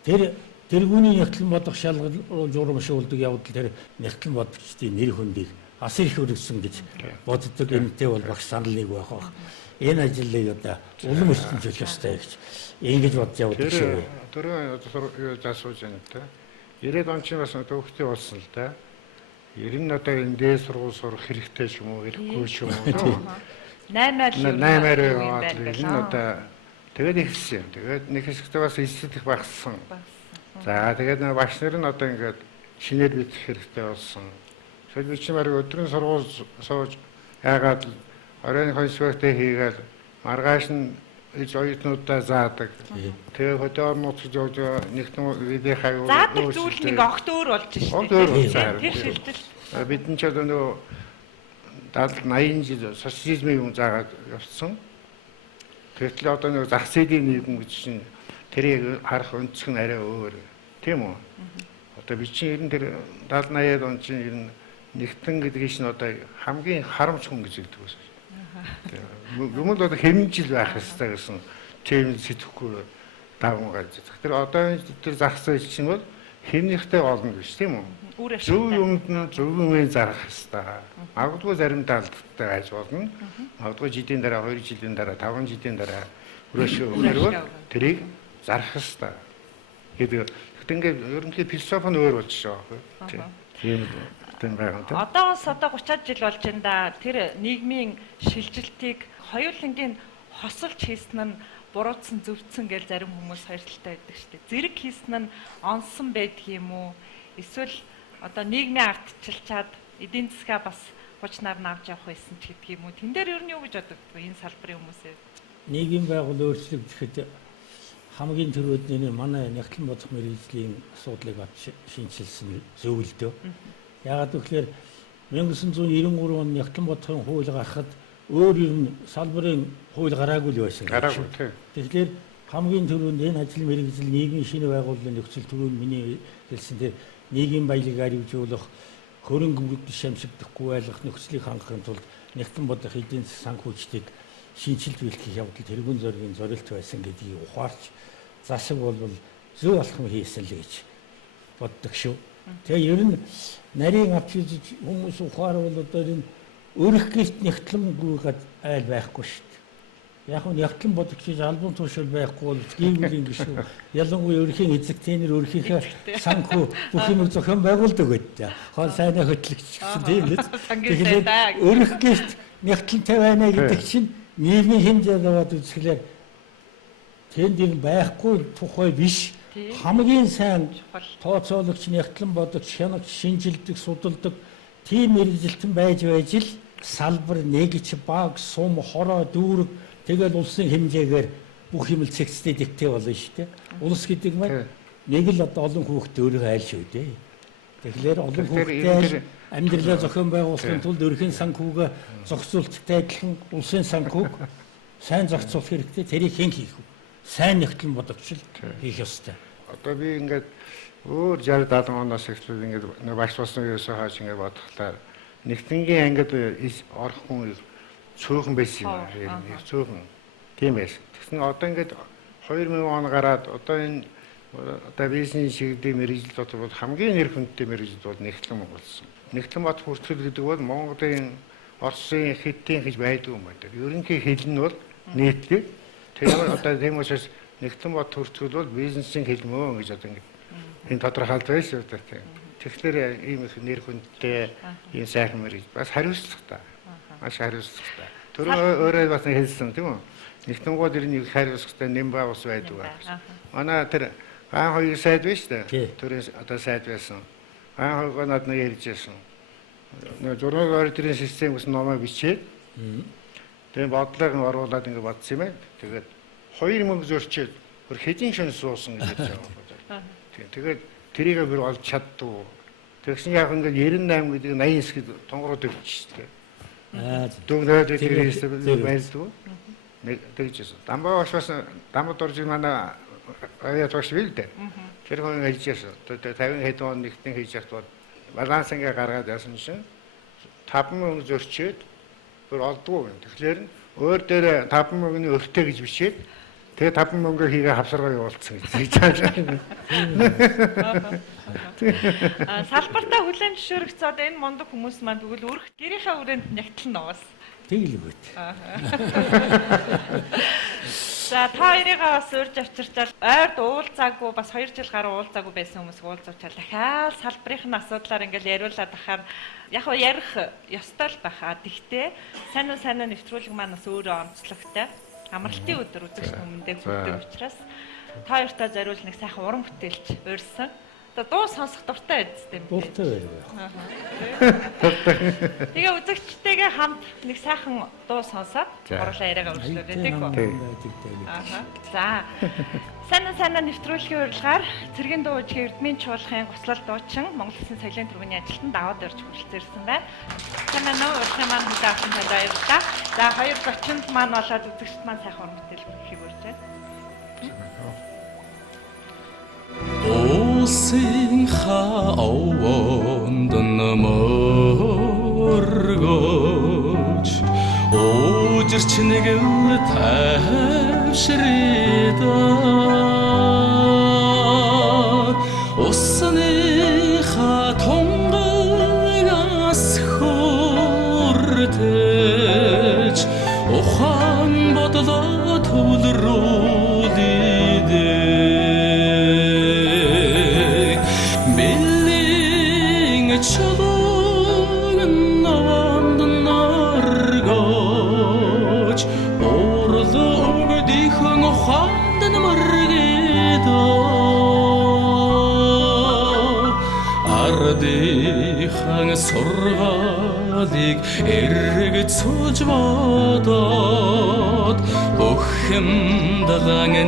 Тэр тэргүүний нэгтлэн бодох шалгаруулж урамшуулдаг явдал тэр нэгтлэн бодогчдын нэр хүндийг асар их өргөсөн гэж боддог. Энэтэй бол багш санал нэг байх баг. Энэ ажлыг одоо улам өрсөлдөх ёстой гэж ингэж бодож явдаг шүү. Төрөө засууж байна та. 90-ад он чинь бас төвхтэй болсон л да. 90 одоо энэ дээд сургууль сурах хэрэгтэй ч юм уу, хэрэггүй ч юм уу. 8-аар яваад энэ одоо тэгээд ихсэн. Тэгээд нэг хэсэгтээ бас эсэлдэх багссан. За тэгээд багш нар нь одоо ингээд шинээр бичих хэрэгтэй болсон. Тэгэхээр би чинь бараг өдрийн сургууль сууж яагаад оройн хоньсвэртэй хийгээл маргааш нь иж оюутнуудаа заадаг. Тэгээ хөдөө орнууд гэж явж нэгтэн видео хаяг заадаг зүйл нэг огт өөр болж шүү дээ. Тэр шилдэл бидний ч одоо нөгөө 70-80 жил социализмын юм заагаад явцсан. Гэтэл одоо нөгөө зах зээлийн нийгэм гэж чинь тэрийг харах өнцөг нь арай өөр. Тийм үү? Одоо би чинь ер нь тэр 70-80-ад он чинь ер нь нэгтэн гэдгийг чинь одоо хамгийн харамч хүн гэж хэлдэг байсан. Юмд одоо хэмжил байх хэрэгтэй гэсэн тийм сэтгэхгүй даван гаж. Тэр одоо тэр зах зээл чинь бол хэмнэхтэй болно гэж тийм үү? Зөв юмд нь зөв юмыг зарах хэрэгтэй. Магадгүй заримдаа алдталтай байж болно. Магадгүй жилийн дараа 2 жилийн дараа 5 жилийн дараа өрөөшөө тэрийг зарах хэрэгтэй. гэдэг. Ингээд ерөнхий философи нь өөр болчихоо. Тийм байна. Одоо 30-аад жил болж энэ да тэр нийгмийн шилжилтийг хоёулангийн хосолж хийсэн нь буруутсан зөвцсөн гэж зарим хүмүүс хоёр талтай байдаг шүү дээ. Зэрэг хийсэн нь онсон байдаг юм уу? Эсвэл одоо нийгмийн ардчилчаад эдийн засгаа бас хуучнаар нь авч явах байсан ч гэдэг юм уу? Тэн дээр ер нь юу гэж боддог вэ энэ салбарын хүмүүсээ? Нийгмийн байгуул өөрчлөгдөхэд хамгийн түрүүд манай нэгтлэн бодох мэргэжлийн асуудлыг авч шинжилсэн зөв л дөө. Яагаад гэвэл 1993 он нэгтлэн бодохын хууль гарахад өөр юм салбарын хууль гараагүй л байсан. Гараагүй тийм. Тэгэхээр хамгийн түрүүнд энэ ажил мэргэжил нийгмийн шинэ байгууллагын нөхцөл түрүүнд миний хэлсэн тэр нийгмийн баялагаар хөгжүүлэх хөрөнгө шамшигдахгүй байлгах нөхцөлийг хангахын тулд нэгтлэн бодох эдийн засгийн санхүүжтийг шинжилт бэлтгэх явдал тэргүүн зоригийн зорилт байсан гэдгийг ухаарч засаг бол зөв алхам хийсэн л гэж боддог шүү. Тэгээ ер нь нарийн авч үзэж хүмүүс ухааруул одоо энэ өрөх гэрт нэгтлэнгүй айл байхгүй шүү дээ. Яг нь нэгтлэн бодогч албан тушаал байхгүй бол гүйгийн гişүү ялангуяа өрхийн эзэг тэнэр өрхийнхээ санхүү бүх юм зохион байгуулдаг гэдэг. Хоол сайнаа хөтлөгч гэсэн тийм л. Тэгэхээр өрөх гэрт нэгтлэнтэй байна гэдэг чинь нийгмийн хэмжээнд аваад үзэхлээр тэнд юм байхгүй тухай биш. Хамгийн сайн тооцоологч нэгтлэн бодогч хянагч шинжилдэг судалдаг тийм мэргэжилтэн байж л салбар нэгж баг сум хороо дүүрэг тэгэл улсын хэмжээгээр бүх юм цэгцтэй дэвтэй болно шүү дээ. Улс гэдэг маань нэг л одоо олон хүүхэд өөрийгөө айл шүү дээ. Тэгэхээр олон Тэгэхээр хүүхдээ амьдралаа зохион байгуулахын тулд өрхийн санхүүгээ зохицуулалттай адилхан улсын санхүүг сайн зохицуулах хэрэгтэй. Тэрийг хэн хийх вэ? Сайн нэгтлэн бодогчл хийх ёстой. Одоо би ингээд өөр 60 70 оноос эхлээд ингээд нэг багш болсон үеэс хойш ингээд бодглохлаар нэгтэнгийн ангид орох хүн цөөхөн байсан юм. Цөөхөн. Тийм байсан. Тэгсэн одоо ингээд 2000 он гараад одоо энэ одоо бизнес чиглэлийн мэргэжил дотор хамгийн нэр хүндтэй мэргэжил бол Нэгтлэн болсон. Нэгтлэн бат хүртэл гэдэг бол Монголын Оросын хиттийн гэж байдгүй юм байна. Ерөнхий хэл нь бол нийтлэг. Тэгэхээр одоо тийм учраас Нэгтлэн бат хүртэл бол бизнесийн хэл мөн гэж одоо ингээд энэ тодорхойлт байсан үү тийм. Тэгэхээр ийм их нэр хүндтэй ийм сайхан мэргэжил бас хариуцлагатай. Маш хариуцлагатай. Түрүү өөрөө бас хэлсэн тийм үү? Нэгтлэнгууд ирнэ хариуцлагатай Нэмбаа ус байдаг байна. Манай тэр Гаан хоёр сайд биш үү? Төрийн одоо сайд байсан. Гаан хоёр над нэг ярьж байсан. Нэг зураг ордерийн систем гэсэн номоо бичээд тэгээд бодлого нь оруулаад ингэ бодсон юм байна. Тэгээд 2000 зөрчөөд хөр хэдийн шин суусан гэж хэлж байгаа. Тэгээд тэрийг бүр олж чаддгүй. Тэгсэн яг ингэ 98 гэдэг 89 гэдэг тонгорууд өгчтэй. Дүгнээд тэрийг байлдгүй. Нэг тэгжсэн. Дамбаа бас дамбад орж манай аяа тоош билдэ. Тэр хүн хэлжсэн. 50 хэд он нэгтэн хийж яхад баланс ингээ гаргаад яасан шин 50000 зөрчөөд бүр олдгүй юм. Тэгэхээр өөр дээр 50000-ны өртөө гэж бичээд тэгээ 50000-ыг хийгээ хавсаргаа явуулсан гэж хийж байгаа. Салбартаа хүлэн зөвшөөрөгч одоо энэ мундаг хүмүүс маань тэгвэл өрх гэрийнхээ хүрээнд нягтлан нуус. Тэгэл үгүй. За та хоёрыгаа бас урьж авчирчаал ойрд уулзаагүй бас 2 жил гаруй уулзаагүй байсан хүмүүс уулзуучаал дахиад салбарын асуудлаар ингээл яриулаад ахаар яг нь ярих ёстой л байхаа. Тэгтээ сайн уу нэвтрүүлэг маань бас өөрөө онцлогтой. Амралтын өдөр үзэгч хүмүүндээ хүрдэг учраас та хоёртаа зориул нэг сайхан уран бүтээлч уурсан. Одоо дуу сонсох дуртай байцтай юм. Дуртай байв. Тэгээ үзэгчтэйгээ хамт нэг сайхан дуу сонсоод орлоо яриагаа өргөжлөө тийм үү? За. Сайн нэвтрүүлгийн урилгаар цэргийн дуу үжигийн Эрдмийн чуулгын гослол дуучин Монгол Улсын соёлын төвийн ажилтнанд даваад орж хүрэлцээрсэн байна. Танай нөө урилгын маань хүлээн авсан танд баярлалаа. За хоёр зочинд маань болоод үзэгчд маань сайхан уран бүтээл хийх үрж байна. Улсын хаванд намаргож ожирч нэг тайвшрыда усныха тонгоос хүртэж ухаан бодлоо төвлөрүүлээ. Сургаалыг эргэцүүлж бодоод бүхэн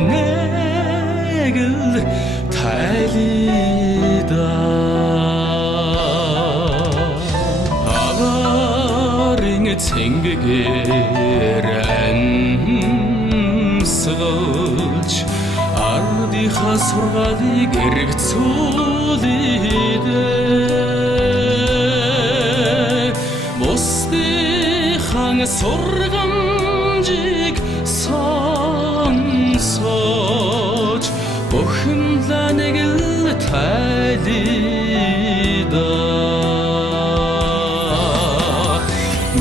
нэг л тайлида агарын цэнгээр амьсгалж ардынхаа сургаалыг эргэцүүлээд сургамжийг сонсож бүхэн нэг л тайлида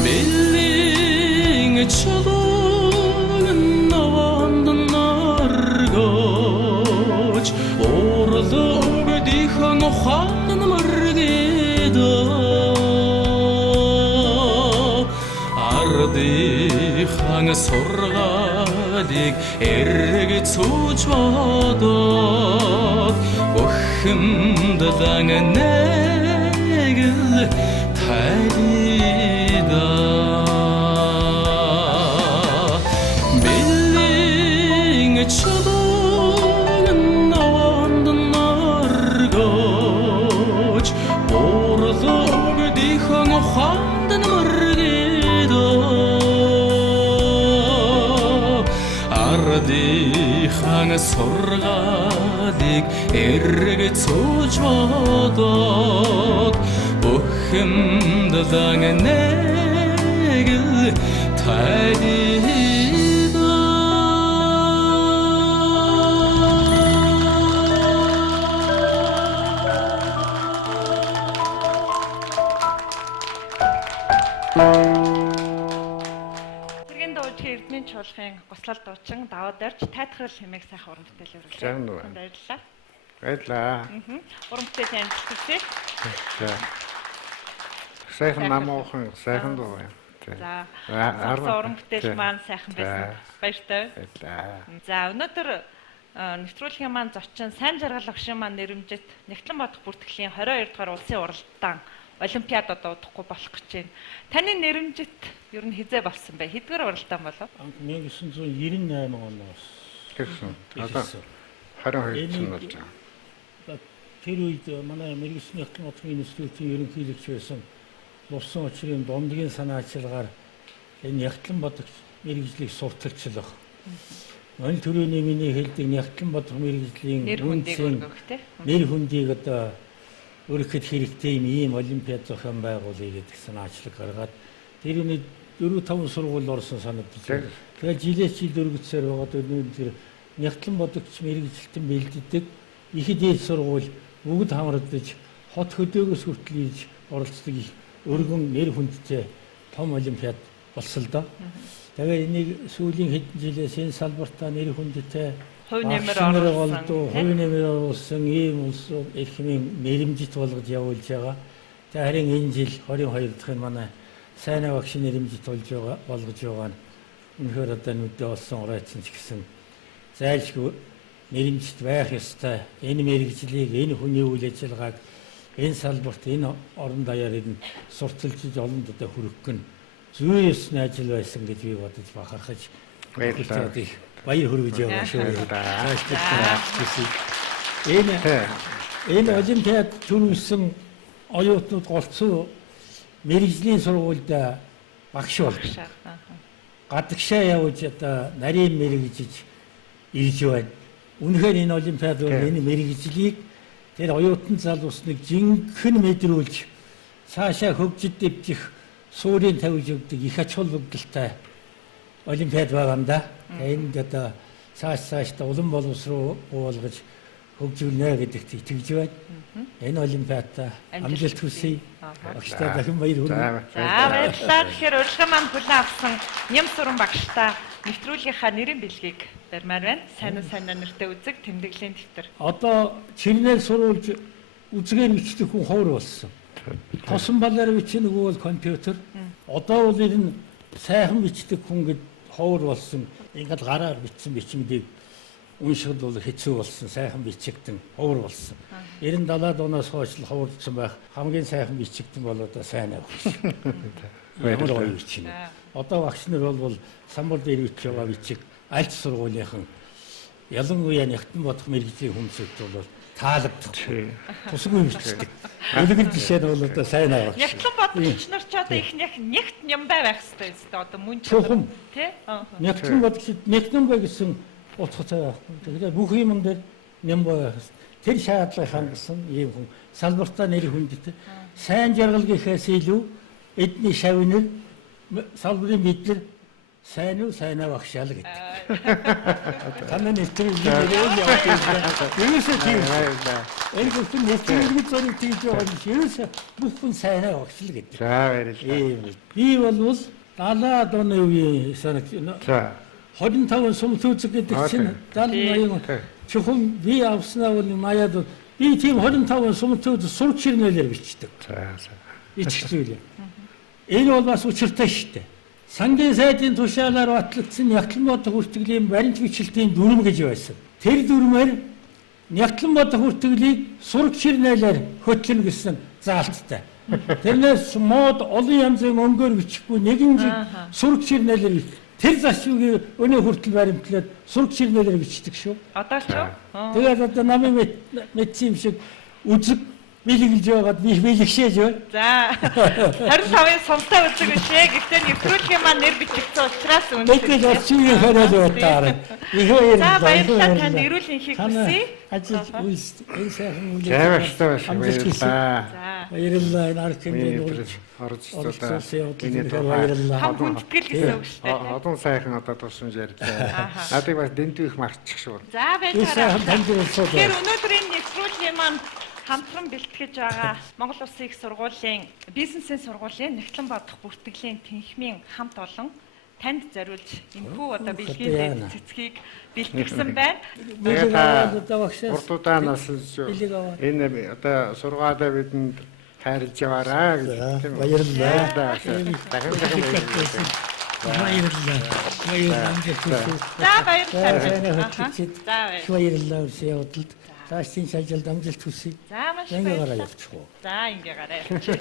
бэлэн чулуун наванд наргож орлогдихан ухаан мөргида ардынхаа сургаалыг эргэцүүлж бодоод бүхэнд нэг л тайлида бэлэн чулуун наванд сургаалыг эргэж сууж бодоод бухимдлан нэг тайлбар Тэргийн дууч Эрдмийн чуулгын гослол дуучин даваад орж тайтгарл хэмээх сайхан уран бүтээл За, үргэлжлэв. нүгэн. Баярлалаа. Баярлаа. Уран бүтээл амжилттай. За. Сайхан намуухан сайхан дуу юм. За. За, Уран бүтээл маань сайхан байсан. Баяртай. Баярлаа. За өнөөдөр нэвтрүүлгийн маань зочин сайн жаргал агшин маань нэрэмжит Нягтлан бодох бүртгэлийн 22 дугаар улсын уралдаан олимпиадад удахгүй болох гэж байна. Таны нэрэмжит ер нь хизээ болсон бэ? Хэдгээр уралдаан болов? 1998 оноос Тэгсэн. Одоо 22 жил болж байгаа. тэр үед манай мэрэгжлийн Нягтлан бодохын институтын ерөнхийлөгч байсан Лувсан очрын дундгийн санаачилгаар энэ Нягтлан бодох мэрэгжлийг сурталчлах. Энэ төрөний миний хэлдэг Нягтлан бодох мэрэгжлийн Нэр хүндийг өргөх те. нэр хүндийг одоо өргөхөд хэрэгтэй ийм олимпиад зохион байгуулъя гэдэг санаачлаг гаргаад тэрний 4-5 сургууль орсон санагдаж. Тэгээд жилээс жилд өргөцсөөр байгаад өнөөдөр Нягтлан бодогч мэрэгжилтэн бэлддэг их дээд сургууль бүгд хамрагдаж хот хөдөөгөөс хүртэл ирж оролцдог өргөн нэр хүндтэй том олимпиад болсон л доо. Тэгээд энийг сүүлийн хэдэн жилээс энэ салбартаа нэр хүндтэй Хувь нэмэр хувь нэмэр оруулсан ийм улс их хэм нэрэмжит болгож явуулж байгаа. За харин энэ жил 22 дахь манай сайнаа багш нэрэмжит болгож байгаа нь үнэхээр одоо нүдээ олсон урайцсан ч гэсэн зайлшгүй нэрэмжит байх ёстой. Энэ мэрэгжлийг, энэ хүний үйл ажиллагааг энэ салбарт энэ орон даяар энэ сурталчилж олонд одоо хүргэх нь зүй ёсны ажил байсан гэж би бодож бахархаж Баярлалаа. баяр хүргэж яваа шүү. Энэ олимпиад төрүүлсэн оюутнууд голцоо мэрэгжлийн сургуульд багш болж гадагшаа явж одоо нарийн мэрэгжиж ирж байна. Үнэхээр энэ олимпиад бол энэ мэрэгжлийг тэр оюутан залуусныг жинхэнэ мэдрүүлж цаашаа хөгжид дэвжих суурийн тавьж өгдөг их ач холбогдолтой олимпиад байгаа юм да. Энд одоо цааш улам боловсруу болгож хөгжүүлнэ гэдэгт итгэж байна. Энэ олимпиадаа амжилт хүсье. Багштай дахин баяр хүргэе. За баярлалаа. Тэгэхээр урилгын маань хүлээн авсан Нямсуран багштай нэвтрүүлгийнхаа нэрийн бэлгийг барьмаар байна. Сайн нэртэй үзэг тэмдэглэлийн дэвтэр. Одоо чинээр сурулж үзгээр бичдэг хүн ховор болсон. Тосон балаар бичдэг нөгөө бол компьютер. Одоо бол энэ сайхан бичдэг хүн гэд ховор болсон. Ингээд гараар бичсэн бичмдийг уншихад бол хэцүү болсон. Сайхан бичигдэн ховор болсон. 97 оноос хойш л ховордсон байх. Хамгийн сайхан бичигдэн бол одоо сайн авах. Ямар гоё бичнэ. Одоо багш нар бол самбар дээр бичиж байгаа бичиг аль сургуулийнхан ялангуяа Нягтлан бодох мэрэгжлийн хүмүүсд бол таалагдах. Тусгүй бичдэг. Өлгөр жишээ нь бол одоо сайн авах. Нягтлан бодогч нар ч одоо их нягт нямбай байх хэрэгтэй өстой одоо мөн ч тий. Нягтлан бодогч Нягтланбай гэсэн утгатай байх. Тэгэхээр бүх юм дээр нямбай байх. Тэр шаардлагыг хангасан ийм хүн салбартаа нэр хүндтэй. Сайн жаргалгийнхээс илүү эдний шавнэр салбарын бидлэр сайн уу сайнаа багшаал гэдэг. Танаа нэвтрүүлэг нэрээр явуулсан. Юусе тийм. Энэ бүхэн нэвтрүүлэг зориг хийж байгаа юм. Юусе бүхэн сайнаа багшаал гэдэг. За баярлалаа. Би бол 70 оны үеийн санагч. За 25 сумтүүцэг гэдэг чинь 70-80 чухам би авснаа бол маяад би тийм 25 сумтүүц сурч ирнэлэр бичдэг. за. Ичгэлээ. Энэ бол бас учиртай шүү дээ. Сангийн сайдын тушаалаар батлагдсан Нягтлан бодох хүртгэлийн баримт бичлэлтийн дүрм гэж байсан. Тэр дүрмээр Нягтлан бодох хүртгэлийг сураг ширнээлээр хөтлөнө гэсэн заалттай. Тэрнээс мод олон янзын өнгөөр бичихгүй нэгэн жиг сураг ширнээлээр тэр зашуугийн өнөө хүртэл баримтлаад сураг ширнээлээр бичдэг шүү. Одоо ч юу? Тэгээд одоо намын мэдсэн юм шиг үзэг бэлгэлж байгаад би бэлгшээж байна. За 25-ын сумтай үзэг бишээ. Гэхдээ нэвтрүүлгийн маань нэр бичигдсэн учраас Тэгвэл орчингийн хариад утаар. Их баярлалаа. За баярлалаа танд эрүүл энхийг хүсье. Ажил үйлс энэ сайхан үйл Жавштай баярлалаа. За баярлалаа энэ аркемийн Миний орцтой баярлалаа. хам хүндэтгэл гэсэн үг шүү дээ. Одон сайхан одоо тусамж ярьлаа. Надыг бас дэндүү их мартчих шүү. За Энэ сайхан баярлалаа. танилцуулсан. Тэгэхээр өнөөдөр энэ нэвтрүүлгийн маань хамтран бэлтгэж байгаа Монгол Улсын их сургуулийн бизнесийн сургуулийн нэгтлэн бодох бүртгэлийн тэнхимийн хамт олон танд зориулж энэхүү одоо бэлгийн цэцгийг бэлтгэсэн байна. Бэлэг аваад одоо багшаас Урдуудаа нас бэлэг аваад. энэ одоо сургаалаа бидэнд хайрлж яваарай гэж тийм үү? Баярлалаа. Дахин баярлалаа. Баярлалаа. Баярлалаа. За баярлалаа. Хөтлөцөд. За баярлалаа. Баярлалаа үсээ удалд. Цаашдын шалжилт амжилт хүсье. За маш Ингээ гараа баярлалаа. явчих уу. За ингээ гараа явчих.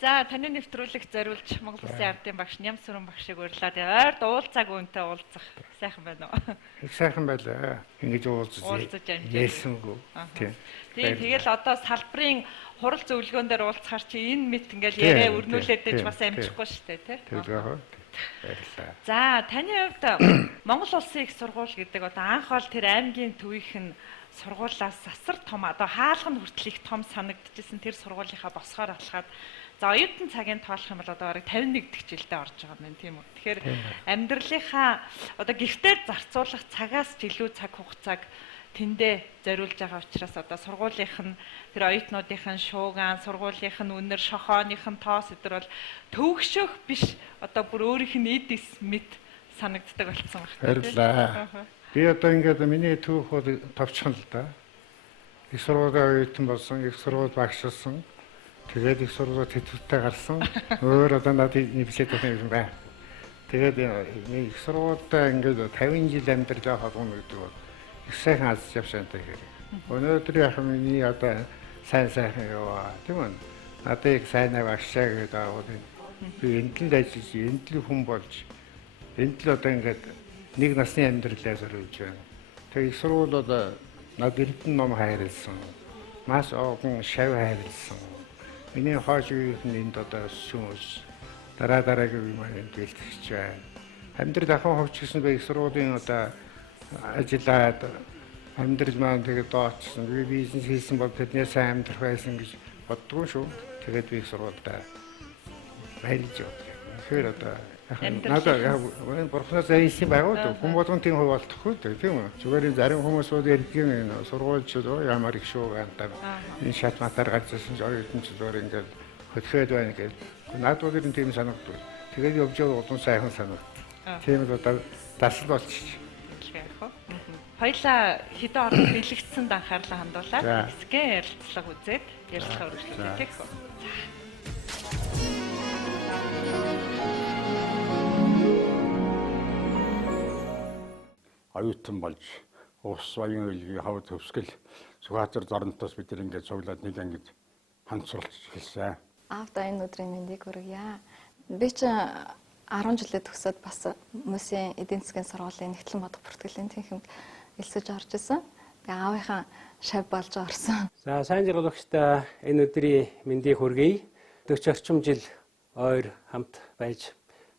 За таны нэвтрүүлэг зориулж Монгол Улсын ардын багш Нямсүрэн багшийг урьлаад ойрд уулзааг үнтэй уулзах сайхан байна уу? Их сайхан байлаа. Ингэж Уулзаж уулзаж амжаад. ярьсангүй. Тийм. Тэгэл одоо салбарын хурал зөвлөгөөн дээр уулзахаар чи энэ мэт ингээл Тийм, яриа тийм, өрнүүлээд ээж тийм, бас амжихгүй шүү дээ тий. Тэгээд яах вэ? Баярлалаа. За таны хувьд Монгол Улсын их сургууль гэдэг одоо анх бол тэр аймгийн төвийнх нь сургуулиас асар том одоо хаалганд хүртэл их том санагдчихсэн тэр сургуулийнхаа босгоор алхаад за оюутан цагийн тоолох юм бол одоо бараг 51 дэх жилдээ орж байгаа юм байна тийм үү. Тэгэхээр амьдралынхаа одоо гэртээ зарцуулах цагаас ч илүү цаг хугацааг тэндээ зориулж байгаа учраас одоо сургуулийнх нь тэр оюутнуудынх нь шууган, сургуулийнх нь үнэр, шохооных нь тоос өдр бол төвөгшөөх биш одоо бүр өөрийнх нь эд эс мэд санагддаг болсон байна. Баярлалаа. Би одоо ингээд миний түүх бол товчхон л да. Их сургуулийн оюутан болсон, их сургууль багшилсан. Тэгээд их сургууль тэтвэртэй гарсан. Өөр одоо надад нэвсээд байгаа юм байна. Тэгээд их сургуультай ингээд 50 жил амьдрал явах юм гэдэг бол их сайхан аз жаргалтай хэрэг. Өнөөдөр яг миний одоо сайн яваа тийм үү? Надад их сайнаа багшаа гэдэг аавал би энд л ажиллаж, энд л хүн болж, энд л одоо ингээд нэг насны амьдралаа зориулж байна. Тэгээд их сургууль одоо надад эрдэнэ ном хайрлсан. Маш огон шав хайрлсан. Миний хойш үеийн энд одоо шүүс дараагийн юм энд бэлтгэж байна. Амьдрал ахын ховч гэсэн бэ их сургуулийн одоо ажиллаад амьдрал маань тэгээд дооцсон. Би бизнес хийсэн бол тэдний сайн амьдрах байсан гэж боддгоо шүү. Тэгээд би их сургуультай баярлж байна. Тэгэхээр одоо надад яг бурхнаас айсан байгуу хүн болгон тийм хувь болтохгүй тийм үү. Зүгээр зарим хүмүүс бол ярдгийн сургуульчид ямар их шуугаантай энэ шат матар газарсан ч оюутан ч зүгээр ингээд хөтгөөд байна гэж. Надад бол энэ тийм санагдав. Тэгээд явж байгаа улан сайхан санагд. Тийм л одоо дасал болчих. Хоёлаа хэдэн орнд бэлэгдсэнд анхаарлаа хандуулаад хэсгээ ярилцлага үзээд ярилцлага өргөжлөө тийм үү. Оюутан болж Улс баян хөлгийн хавд төвсгөл Сүхбаатар зоронтоос бид ингээд цуглаад нэг ангид ханцруулж эхэлсэн. Аавда энэ өдрийн мэндийг хүргье. Би чинь 10 жилээ төгсөөд бас Мөсийн эдийн засгийн сургуулийн нэгтлэн бодох бүртгэлийн тэнхимд элсэж орж исэн. Тэгээ аавынхаа шав болж орсон. За сайн жаргалагчтай энэ өдрийн мэндийг хүргэе. 40 орчим жил ойр хамт байж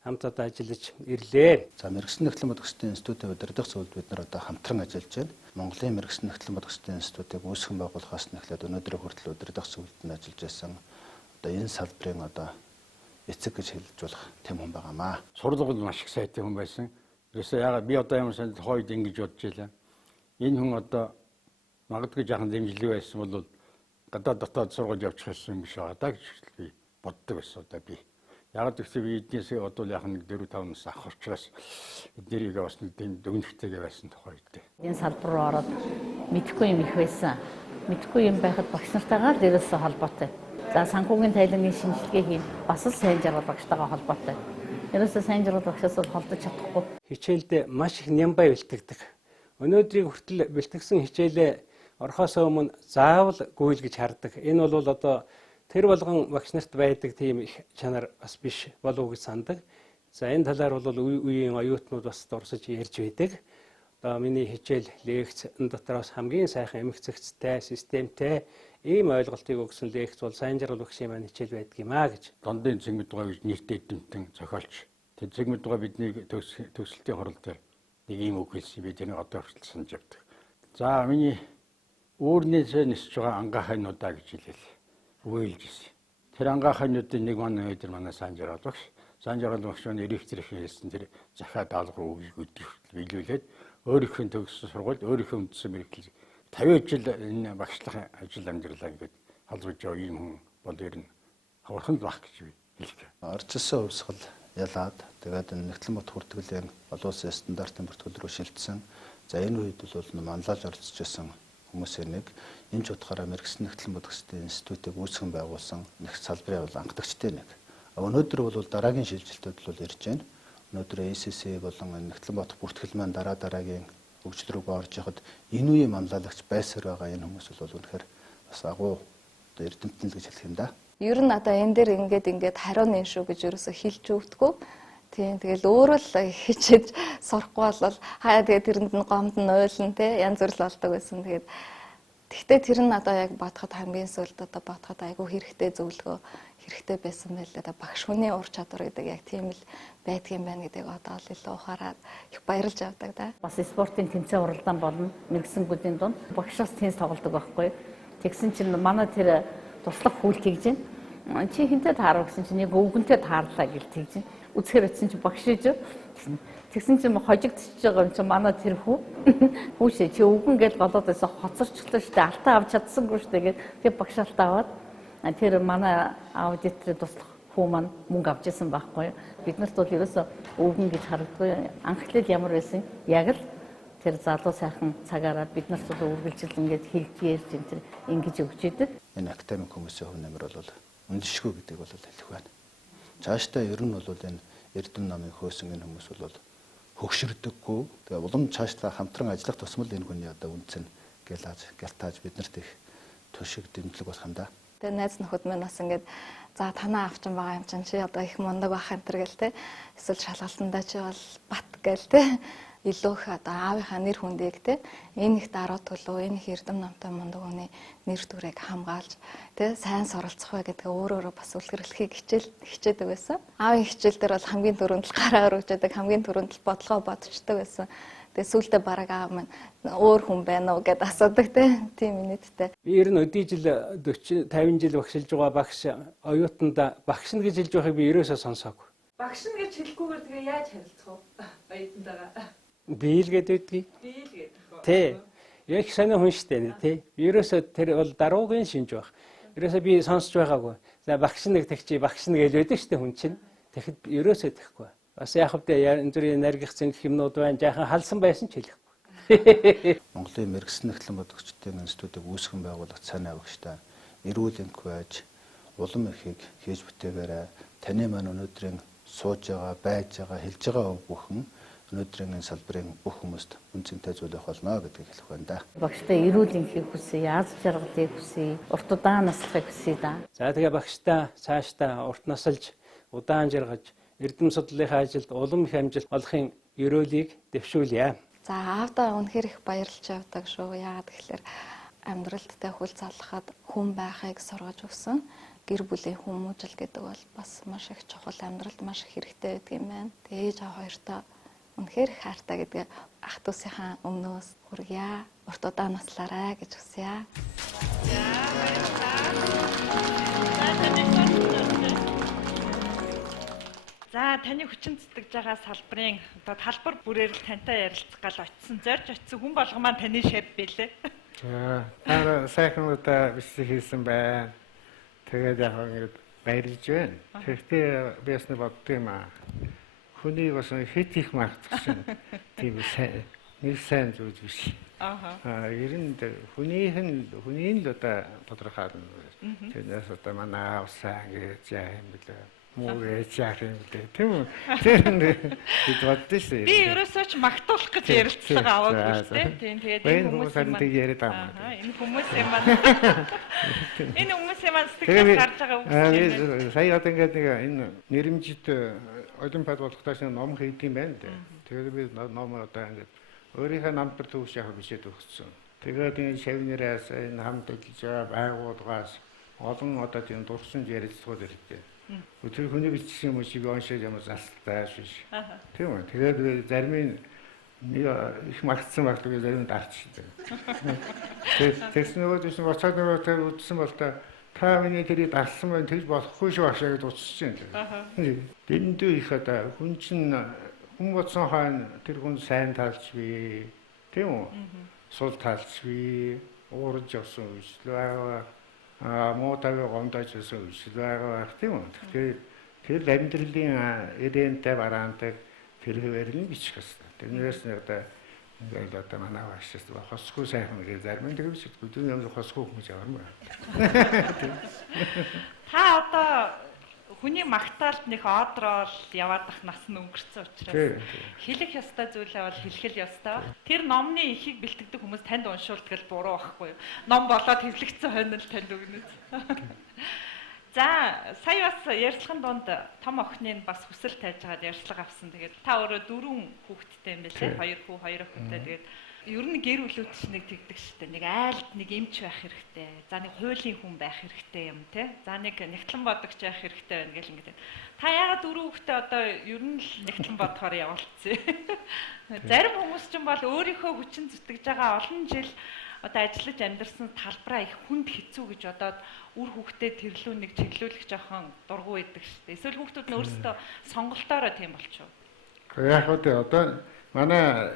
хамт одоо ажиллаж ирлээ. За мэрэгсэн нэгтлэн бодох ёсны институтийн удирдах зөвлөлд бид нар одоо хамтран ажиллаж байна. Монголын мэрэгсэн нэгтлэн бодох ёсны институтыг үүсгэн байгуулахаас эхлээд өнөөдрийн хүртэл удирдах зөвлөлд нь ажиллаж байсан. Одоо энэ салбарын одоо эцэг гэж хэлж болох тэм хүн байгаамаа. Сурлагууд маш их сайтай хүн байсан. Ерөөсөө ягаад би одоо юм санд хойд ингэж бодож байлаа. Энэ хүн одоо магадгүй жаахан дэмжлэг байсан бол гадаад дотоод сургууль явчих байсан юм биш байгаа даа гэж би боддог байсан одоо би. Яг гэвэл би эднээс одоо яг нэг 4-5 нас ах учраас эднэрийг бас нэг тийм дүгнэлттэйгээ байсан тухайд. Энэ салбар руу ороод мэдхгүй юм их байсан. Мэдхгүй юм байхад багш нартайгаа л ерөөсөө холбоотой. За санхүүгийн тайлангийн шинжилгээ хийн бас л сайн жаргал багштайгаа холбоотой. Ерөөсөө сайн жаргал багшаас бол холдож чадахгүй. Хичээлдээ маш их нямбай бэлтгэдэг. Өнөөдрийг хүртэл бэлтгэсэн хичээлээ орхоос өмнө заавал гүйлгэж хардаг. Энэ бол одоо тэр болгон багш нарт байдаг тийм их чанар бас биш болов уу гэж сандаг. За энэ талаар бол үеийн оюутнууд бас дурсаж ярьж байдаг. Одоо миний хичээл лекц дотроос хамгийн сайхан эмх зэгцтэй, системтэй ийм ойлголтыг өгсөн лекц бол сайн жаргал багшийн маань хичээл байдаг юм аа гэж. Дондын цэгмэд дугаа гэж нэртэй эдэмтэн зохиолч. Тэр цэгмэд дугаа бидний төгсөлтийн хурал дээр нэг ийм үг хэлсэн. Би тэрийг одоо хүртэл санаж явдаг. За миний өөрнөөсөө нисэж байгаа ангаахайнуудаа гэж хэлээл. Үгэлжсэн. Тэр ангаахайнуудын нэг маань өдөр манай сайн жаргал багш. Сайн жаргал багш нь электрик хэлсэн тэр захаа даалгавар өгдөг биелүүлээд өөрийнхөө төгссөн сургуульд өөрийнхөө үндсэн мэргэжил 50 жил энэ багшлахын ажил амьдралаа гэдэг халдварж байгаа ийм хүн бол ер нь хаврхан л баг гэж би хэлдэг. Орчилсан хувьсгал ялаад тэгээд энэ нэгтлэн бот хүртгэлэн олон улсын стандартын бүртгэл рүү шилжсэн. За энэ үед бол манлайлж оролцож байсан хүмүүсийн нэг энэ ч утгаараа мэрэгсэн нэгтлэн бот хөстэй институтыг үүсгэн байгуулсан нэг салбарын бол анхдагчтай нэг. Өнөөдөр бол дараагийн шилжилтүүд бол ирж байна. Өнөөдөр ACC болон нэгтлэн бот бүртгэл маань дараагийн хөгжил рүү орж яхад энэ үеийн манлайлагч байсаар байгаа энэ хүмүүс бол үнэхээр бас агуу одоо эрдэмтэн л гэж хэлэх юм да. Ер нь одоо энэ дээр ингээд хариу нэн шүү гэж ерөөсө хэлж өгдөггүй. Тийм тэгэл өөрөө л хичээж сурахгүй бол хаяа тэгээд тэрэнд нь гомд нь ойлно те янз бүр л болдог байсан. Тэгээд тэгтээ тэр нь одоо яг бодоход хамгийн сүүлд одоо бодоход айгүй хэрэгтэй зөвлөгөө хэрэгтэй байсан байл да. Багш хүний ур чадвар гэдэг яг тийм л байдгийн байна гэдэг одоо л илүү ухаарад их баярлж авдаг да. Бас спортын тэмцээн уралдаан болно. Мэргэсэнгүүдийн дунд багшаас теннис тоглодог байхгүй. Тэгсэн чинь манай тэр туслах хүүл тэгж байна. Чи хинтээ таарав гэсэн чинь яг өвгөнтэй таарлаа гэл тэгж байна. Үзэхээр очсон чи багш ээж. Тэгсэн чинь хожигдчихж байгаа юм чи манай тэр хүүшээ чи өвгөн гэж болоод байсан хоцорчлоо штэ алтаа авч чадсангүй штэ гэд тэг багш алтаа аваад тэр манай аудиторыг туслах хүү маань мөнгө авч ирсэн байхгүй. Бид нарт бол ерөөсөө өвгөн гэж харагдгүй. Анхлал ямар байсан яг л тэр залуу сайхан цагаараа бид нарт бол үргэлжил ингээд хэлж ярьж энэ ингэж өгч идэг. Энэ академик хүмүүсийн хөв нэмэр бол үндэшгүй гэдэг бол хэлэх байна. Цаашдаа ер нь бол энэ эрдэм намын хөөсөн энэ хүмүүс бол хөгшөрдөггүй. Тэгээ улам цаашдаа хамтран ажиллах тусмал энэ хүний одоо үнцэн гялтааж биднэрт их төшиг дэмжлэг болох юм да. Тэгээ найз нөхөд минь бас ингээд за танаа авчин байгаа юм чинь чи одоо их мундаг байх энэ төр гэл те. Эсвэл шалгалтандаа чи бол бат гэл те. Илүү их одоо аавынхаа нэр хүндийг те энэ их даруй төлөө энэ их эрдэм намтай мундаг хүний нэр төрийг хамгаалж те сайн суралцах бай гэдгээ өөрөө бас үлгэрлэхийг хичээдэг байсан. Аавын хичээл дээр бол хамгийн түрүүнд л гараа өргөждөг, хамгийн түрүүнд л бодлогоо бодчихдаг байсан. Тэгээ сүүлдээ бараг аав маань өөр хүн байна уу гэд асуудаг те. Тийм минуттай. Би ер нь өдий жил 40 50 жил багшилж байгаа багш оюутанда багш нь гэж хэлж байгааг би ерөөсөө сонсоогүй. Багш нь гэж хэлэхгүйгээр тэгээ яаж харилцах вэ? Оюутантайгаа. Бийлгээд байдгийг. Бийлгээд. Тий. Яг санаа хүн штэ тий. Ерөөсөө тэр бол даруугийн шинж байх. Ерөөсөө би сонсож байгаагүй. За багш нэг тэгчи багш нэг гэж байдаг штэ хүн чинь. Тэгэхэд ерөөсөө тэхгүй. Бас яг хэвдээ янз бүрийн наргих зинг юмнууд байна. Жаахан халсан байсан ч хэлэхгүй. Монголын мэргэсэн нэгтлэн бот хөстэй институтыг үүсгэн байгуулах цаанаа багштай эрүүл энх байж улам ихийг хийж бүтээгээрэй. Таны маань өнөөдрийн сууж байгаа, байж байгаа, хэлж байгаа бүхэн өнөөдрийн энэ салбарын бүх хүмүүст үнцэнтэй зүйл байх болно гэдгийг хэлэх байна да. Багштай эрүүл энхийг хүсье, аз жаргалыг хүсье, урт удаан наслахыг хүсье да. За тэгээ багштай цаашдаа урт насалж, удаан жаргаж, эрдэм судлалынхаа ажилд улам их амжилт олохын ерөөлийг дэвшүүлье. За аавдаа үнэхээр их баярлж явдаг шүү. Яагаад гэхээр амьдралдтай хүл залхахад хүн байхыг сургаж өгсөн. Гэр бүлийн хүмүүжил гэдэг бол бас маш их чухал, амьдралд маш их хэрэгтэй байдаг юм байна. Тэгээ ээж аав хоёртой үнэхээр их хайртай гэдгээ ах トゥ усийнхаа өмнөөс хүргье. Урт удаан наслаарай гэж хүсье. За таны хүчин цэцгэж байгаа салбарын одоо талбар бүрээр л тантай ярилцах гал очисон зорж очисон хүн болго маань таны шав билээ. За та сайхан удаа бичсэн хийсэн байна. Тэгээд яг ингэж баярлж байна. Тэгэхдээ би бас боддог юм аа. Хүнийг бас хит их магтсан. Тийм сайн нэг сайн зүйл биш. Ер нь хүний л одоо тодорхойлно. Тэрнээс одоо манай авсаа гэж яа юм бэлээ. Муу гэж яах юм бэлээ. Тийм үү? Тэр бид боддоо шүү. Би ерөөсөө ч магтуулах гэж ярилцлага аваагүй шүү дээ. Тийм тэгээд энэ хүмүүс тийг яриад байгаа юм. Энэ хүмүүсийн маань сэтгэл гарч байгаа үг. Сая одоо ингээд нэг энэ нэрмжид олимпиад болохдаа шинэ ном хийд юм байна дээ. Тэгээд би ном одоо ингээд өөрийнхөө намтар төвш яхаа бичээд өгсөн. Тэгээд энэ шавныраас энэ хамт ажиллаж байгаа байгууллагаас олон одоо тийм дурсамж ярилцлагууд ирдэг. Өдөр хүний бичсэн юм шиг оншоод ямар засттай биш. Тийм үү. Тэгээд зарим нь их магтсан багтдаг зарим нь дарчдаг. Тэгс нөгөө тийм боцоод нөгөө тэр үдсэн бол та миний тэрийг дарсан байна тэгж болохгүй шүү ашаа гэж утсаж байна. Дэндүү их одоо хүн чинь хүн бодсон хаан тэр хүн сайн талч бий. Тийм үү? Сул талч бий. Уурж явсан үйл байгаа. Муу тавиг гомдож явсан үйл байгаа. Тийм үү? Тэгэхээр амьдралын эдэнтэй бараантай тэр хэвээр нь бичих хэвээр. Тэрнээс одоо ингээд одоо манай багшаас хосгүй сайхан гэж зарим нь тэгвч бүдүүн юм хосгүй хүмүүс явна. Та одоо хүний магтаалд нэг одрол яваад ах нас нь өнгөрцөн учраас хэлэх ёстой зүйлээ бол хэлэх ёстой. Тэр номны ихийг бэлтгэдэг хүмүүс танд уншуулдаг л буруу байхгүй юу? Ном болоод хэвлэгдсэн хойно л танд өгнө. За сая бас ярьцлагын донд том охины бас хүсэл тавьж байгаад ярьцлага авсан. Тэгээд та өөрөө 4 хүүхэдтэй юм байлээ. 2 хүү 2 охинтой. Тэгээд ер нь гэр бүлүүд ч нэг тэгдэг штэ. Нэг айлд нэг эмч байх хэрэгтэй. За нэг хуулийн хүн байх хэрэгтэй юм те. За нэг нэгтлэн бодогч байх хэрэгтэй байна гэл ингээд. Та яагаад 4 хүүхэдтэй одоо ер нь л нэгтлэн бодохоор явуулцсан. Зарим хүмүүс ч юм бол өөрийнхөө хүчин зүтгэж байгаа олон жил одоо ажиллаж амьдарсан талбараа их хүнд хэцүү гэж бодоод үр хүүхдээ тэрлүү нэг чиглүүлэх жоохон дургу байдаг шүү дээ. Эсвэл хүүхдүүд нь өөрсдөө сонголтоороо тийм болчихоо. Яг одоо манай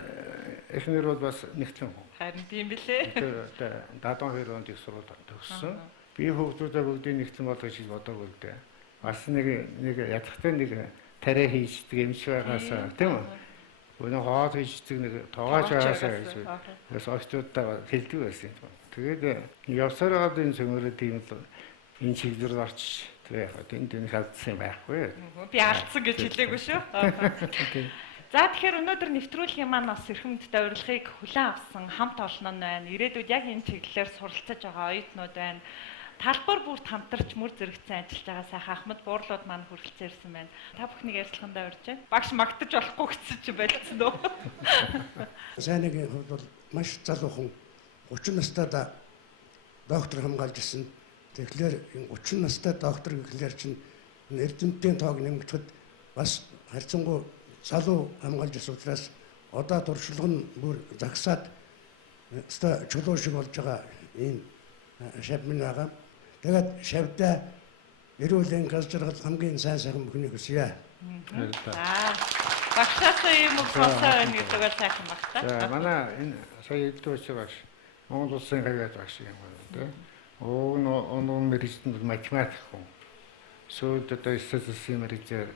эхнэр бол бас нэгтлэн хүн. Харин тийм билээ. Одоо дадан 2 онд их сургууль төгссөн. Би хүүхдүүдээ бүгдийг нэгтлэн болгож гэж бодоогүй дээ. Бас нэг ядахтай нэг тариа хийждэг эмч байгаасаа тийм үү? Өнөө хоол хийждэг нэг тоогооч байгаасаа гэж бас очтуудаа хэлдэг байсан юм. Тэгээд явсаар байгаа энэ цөмөрөө тийм л энэ чиглэлээр орч тэгээ яг энэ халдсан байхгүй. Би алдсан гэж хэлээгүй шүү. За тэгэхээр өнөөдөр нэвтрүүлгийн маань бас эрхэмдтэй урилгыг хүлээн авсан хамт олон нь байна. Ирээдүйд яг энэ чиглэлээр суралцаж байгаа оюутнууд байна. Талбар бүрт хамтарч мөр зэрэгцэн ажиллаж байгаа сайхан Ахмад буурлууд маань хүрэлцээрсэн байна. Та бүхнийг ярилцлагандаа урьж байна. Багш магтаж болохгүй гэсэн чи байлцсан уу? Сайнгийн хувьд бол маш залуухан 30 настайдаа доктор хамгаалж ирсэн. Тэгэхээр 30 настай доктор гэхлээр чинь эрдэмтдийн тоог нэмэгдэхэд бас харьцангуй залуу хамгаалж ирсэн учраас одоо туршлага нь бүр загсаад өстой чулуу шиг болж байгаа ийм шав минь байгаа. Тэгээд шавьдаа эрүүлийн газ жаргал хамгийн сайн бүхнийг хүсье. Багшаасаа юм уу сонсоо нэг зүгээр сайхан багтаа. За манай энэ сая хэлдэгч багш Монгол улсын хавьяат багш юм байна. Он мэрэгчэнд математик хүн. Сүйд одоо статистикийн мэрэгчээр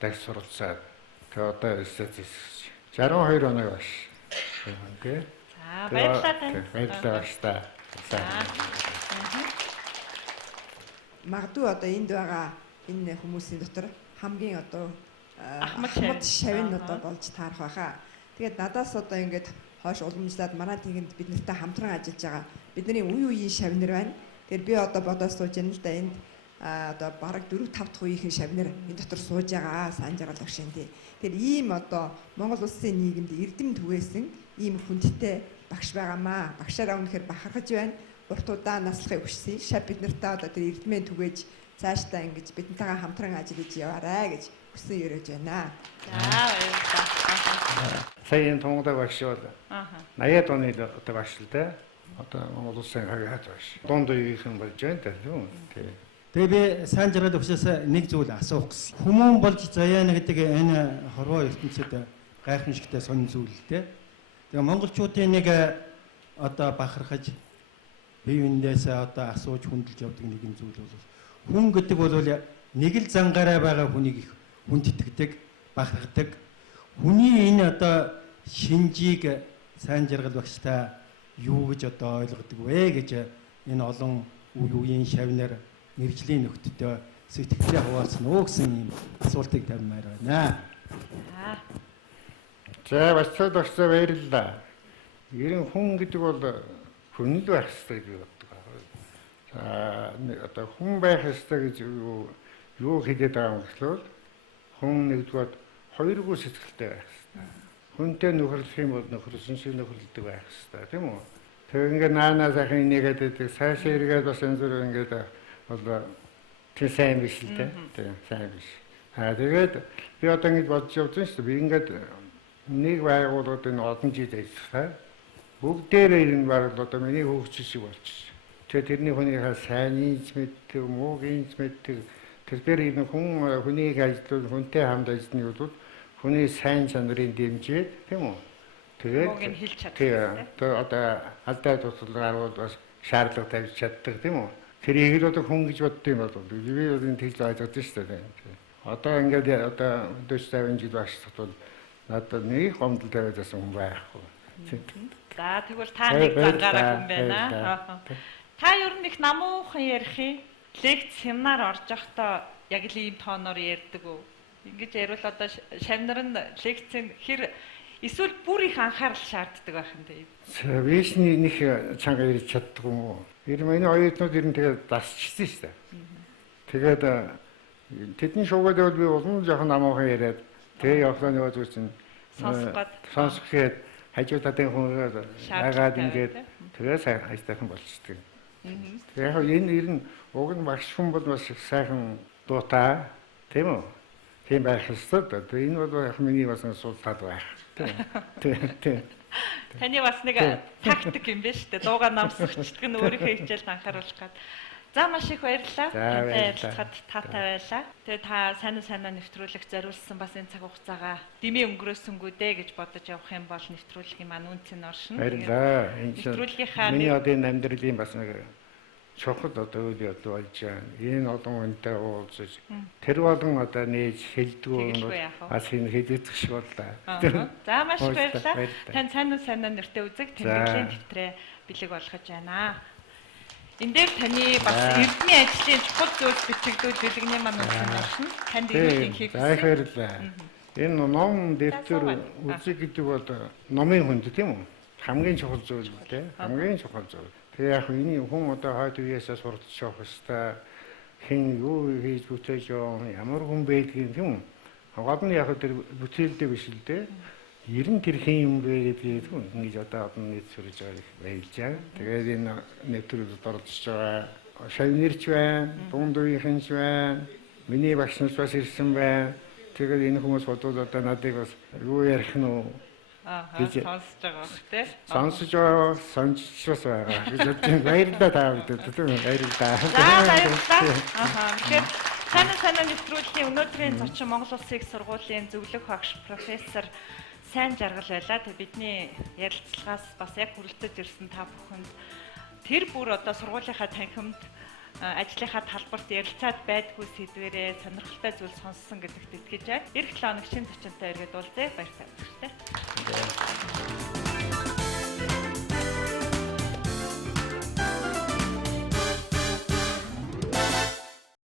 дагс суралцаад тэгээ одоо статистик 62 оны багш. Тэ. За баярлалаа тань. Баярлалаа багш та. Магадгүй одоо энд байгаа энэ хүмүүсийн дотор хамгийн одоо Ахмад шавь нь одоо болж таарах байхаа. Тэгээд надаас одоо ингээд хойш уламжлаад манай тэгэнд бид нартай хамтран ажиллаж байгаа бидний үеийн шавнар байна. Тэгэхээр би одоо бодож сууж байна л да энд одоо бараг 4-5 дахь үеийн шавнар энэ дотор сууж байгаа санаж байгаа л багшин тий. Тэгэхээр ийм одоо Монгол улсын нийгэмд эрдэм түгээсэн ийм хүндтэй багш байгаамаа. Багшаараа үнэхээр бахархаж байна. Урт удаан наслахыг хүсье. Шав бид нартай одоо тэр эрдэмээ түгээж цаашдаа ингэж бидэнтэйгээ хамтран ажиллаж яваарай гэж хүсэн өрөөж байна. За баярлалаа. Сая энэ Тонгодог багш бол 80-аад оны одоо багш л дээ. Одоо Монгол улсын хавьяат багш. Дунд үеийнхэн болж байна тийм. Тэгээ би сайн жаргал өгсөөс нэг зүйл асуух гэсэн. Хүмүүн болж заяана гэдэг энэ хорвоо ертөнцид гайхамшигтай сонин зүйл л дээ. Тэгээ монголчуудын нэг одоо бахархаж биеиндээс одоо асууж хүндэлж явдаг нэгэн зүйл бол хүн гэдэг бол нэг л зангаараа байгаа хүнийг их хүндэтгдэг, бахархдаг. Хүний энэ одоо шинжийг сайн жаргал багштай юу гэж одоо ойлгодог вэ гэж энэ олон үеийн шавнар мэржлийн нөхдөдөө сэтгэлээ хуваалцсан уу гэсэн юм асуултыг тавьмаар байна. За бацаад багшаа баярлалаа. Ерөн хүн гэдэг бол хүн л байх хэрэгтэй гэж боддог. За одоо хүн байх хэрэгтэй гэж юу хэлээд байгаа юм гэхлээр хүн нэгдүгээр хоёргүй сэтгэлтэй байх хэрэгтэй. Хүнтэй нөхөрлөх юм бол нөхөрлсөн шиг нөхөрлөдөг байх хэрэгтэй тийм үү? Тэгээ ингээд наанаа сайхан нэгээд байдаг цаашаа эргээд бас энэ зүр ингээд бол тэр сайн биш л дээ. Тийм сайн биш. Тэгээд би одоо ингэж бодож явдсан шүү дээ. Би ингээд нэг байгууллагад энэ олон жил ажилласан. Бүгдээрээ энэ баг одоо миний хөгжил шиг болчихсон. Тэгээ тэрний хүнийхээ сайныг мэддэг, мууг мэддэг. Тэгэхээр энэ хүнийг ажиллуул хүнтэй хамт ажилланы үед хүний сайн чанарыг дэмжиж тийм үү? Тэгээд хэлж чаддаг. Тэгээ одоо алдаа тусалгаар бас шаардлага тавьж чаддаг тийм үү? Тэрийг л одоо хүн гэж боддог юм бол би энэ тэгж ойлгож шүү дээ. Одоо ингээд одоо 40-50 жил багшлахад бол надад нэг гомдол тавиадсан хүн байхгүй. За тэгвэл та нэг загаараа хүн байна. Та ер нь их намуухан ярих лекц семинар орж явахдаа яг л ийм тооноор ярьдаг уу? Ингэж ярил одоо шавнар нь лекцэн хэр эсвэл бүр их анхаарал шаарддаг байх юм дээ. Вишний нэг чанга ирж чаддаг юм уу? Энэ миний оюутнууд ер нь тэгээд дасчихсан шүү дээ. Тэгээд тэдний шуугаад бол би улам жоохон намуухан яриад тэгээ явахлаа нөгөө зүйл чинь сонсох гээд хажуудаа den хүн яагаад ингэж тэгээ сайн хайстайхан болчихдаг. Тэгээ яг энэ ер нь уг нь багш хүн бол бас сайхан дуутай тийм үү? Тийм байх ёстой. Энэ бол яг миний бас суултаад байх. Тийм. Таны бас нэг тактик юм байна шүү дээ. Дуугаа намсгчдаг нь өөрийнхөө хичээлд анхааруулах гад. За маш их баярлалаа. Ярилцахад таатай байлаа. Тэгээ та сайн нэвтрүүлэг зориулсан бас энэ цаг хугацаагаа дэмий өнгөрөөсөнгүү дээ гэж бодож явах юм бол нэвтрүүлгийн маань үнцэн оршин. Баярлалаа. Нэвтрүүлгийнхаа миний одоо энэ амьдралын бас нэг чухал одоо үйл явдал болж байна. Энэ олон хүнтэй уулзаж тэр болон одоо нээж хэлдэг бас энэ хэлэгдэх шиг боллоо. За маш баярлалаа. Тань сайн нэртэй үзэг тэмдэглэлийн дэвтрээ бэлэг болгож байна. Энд дээр таны бас эрдмийн ажлын чухал зүйлс бичигдүүл бэлэгний маань үнсэн оршин. Танд ирүүлэн хийх гэсэн. Баярлалаа. Энэ ном дэвтэр үзэг гэдэг бол номын хүнд тийм үү? Хамгийн чухал зүйл үү? Хамгийн чухал зүйл. Тэгээ яг энэ хүн одоо хойд үеэсээ суралцж явах хэвээр хэн юу хийж бүтээж ямар хүн байдгийг тийм үү? Гол нь яг тэр бүтээлдээ биш л дээ. 90 тэр хэн юм бэ гэдгийг ингэж одоо олон нийт сурж байгааг баярлж байгаа. Тэгээд энэ нэвтрүүлэгт оролцож байгаа шавнирч байна, дунд үеийнхэн байна, миний багш нар бас ирсэн байна. Тэгээд энэ хүмүүс бодвол одоо надыг бас юу ярих нь уу? Сонсож байгаа бох тий. Сонсож байгаа, сонсчихвас байгаа. гэж бодсон. Баярлалаа та бүхэнд. Баярлалаа. За баярлалаа. Тэгэхээр сайн нэвтрүүлгийн өнөөдрийн зочин Монгол Улсын их сургуулийн зөвлөх багш профессор сайн жаргал байлаа. Тэг бидний ярилцлагаас бас яг хүрэлцэж ирсэн та бүхэнд тэр бүр одоо сургуулийнхаа танхимд ажлынхаа талбарт ярилцаад байдгүй сэдвэрээ сонирхолтой зүйл сонссон гэдэгт итгэж байна. Эх 7 хоног шинэ зочинтой иргэд уулзъя. Баяр таа.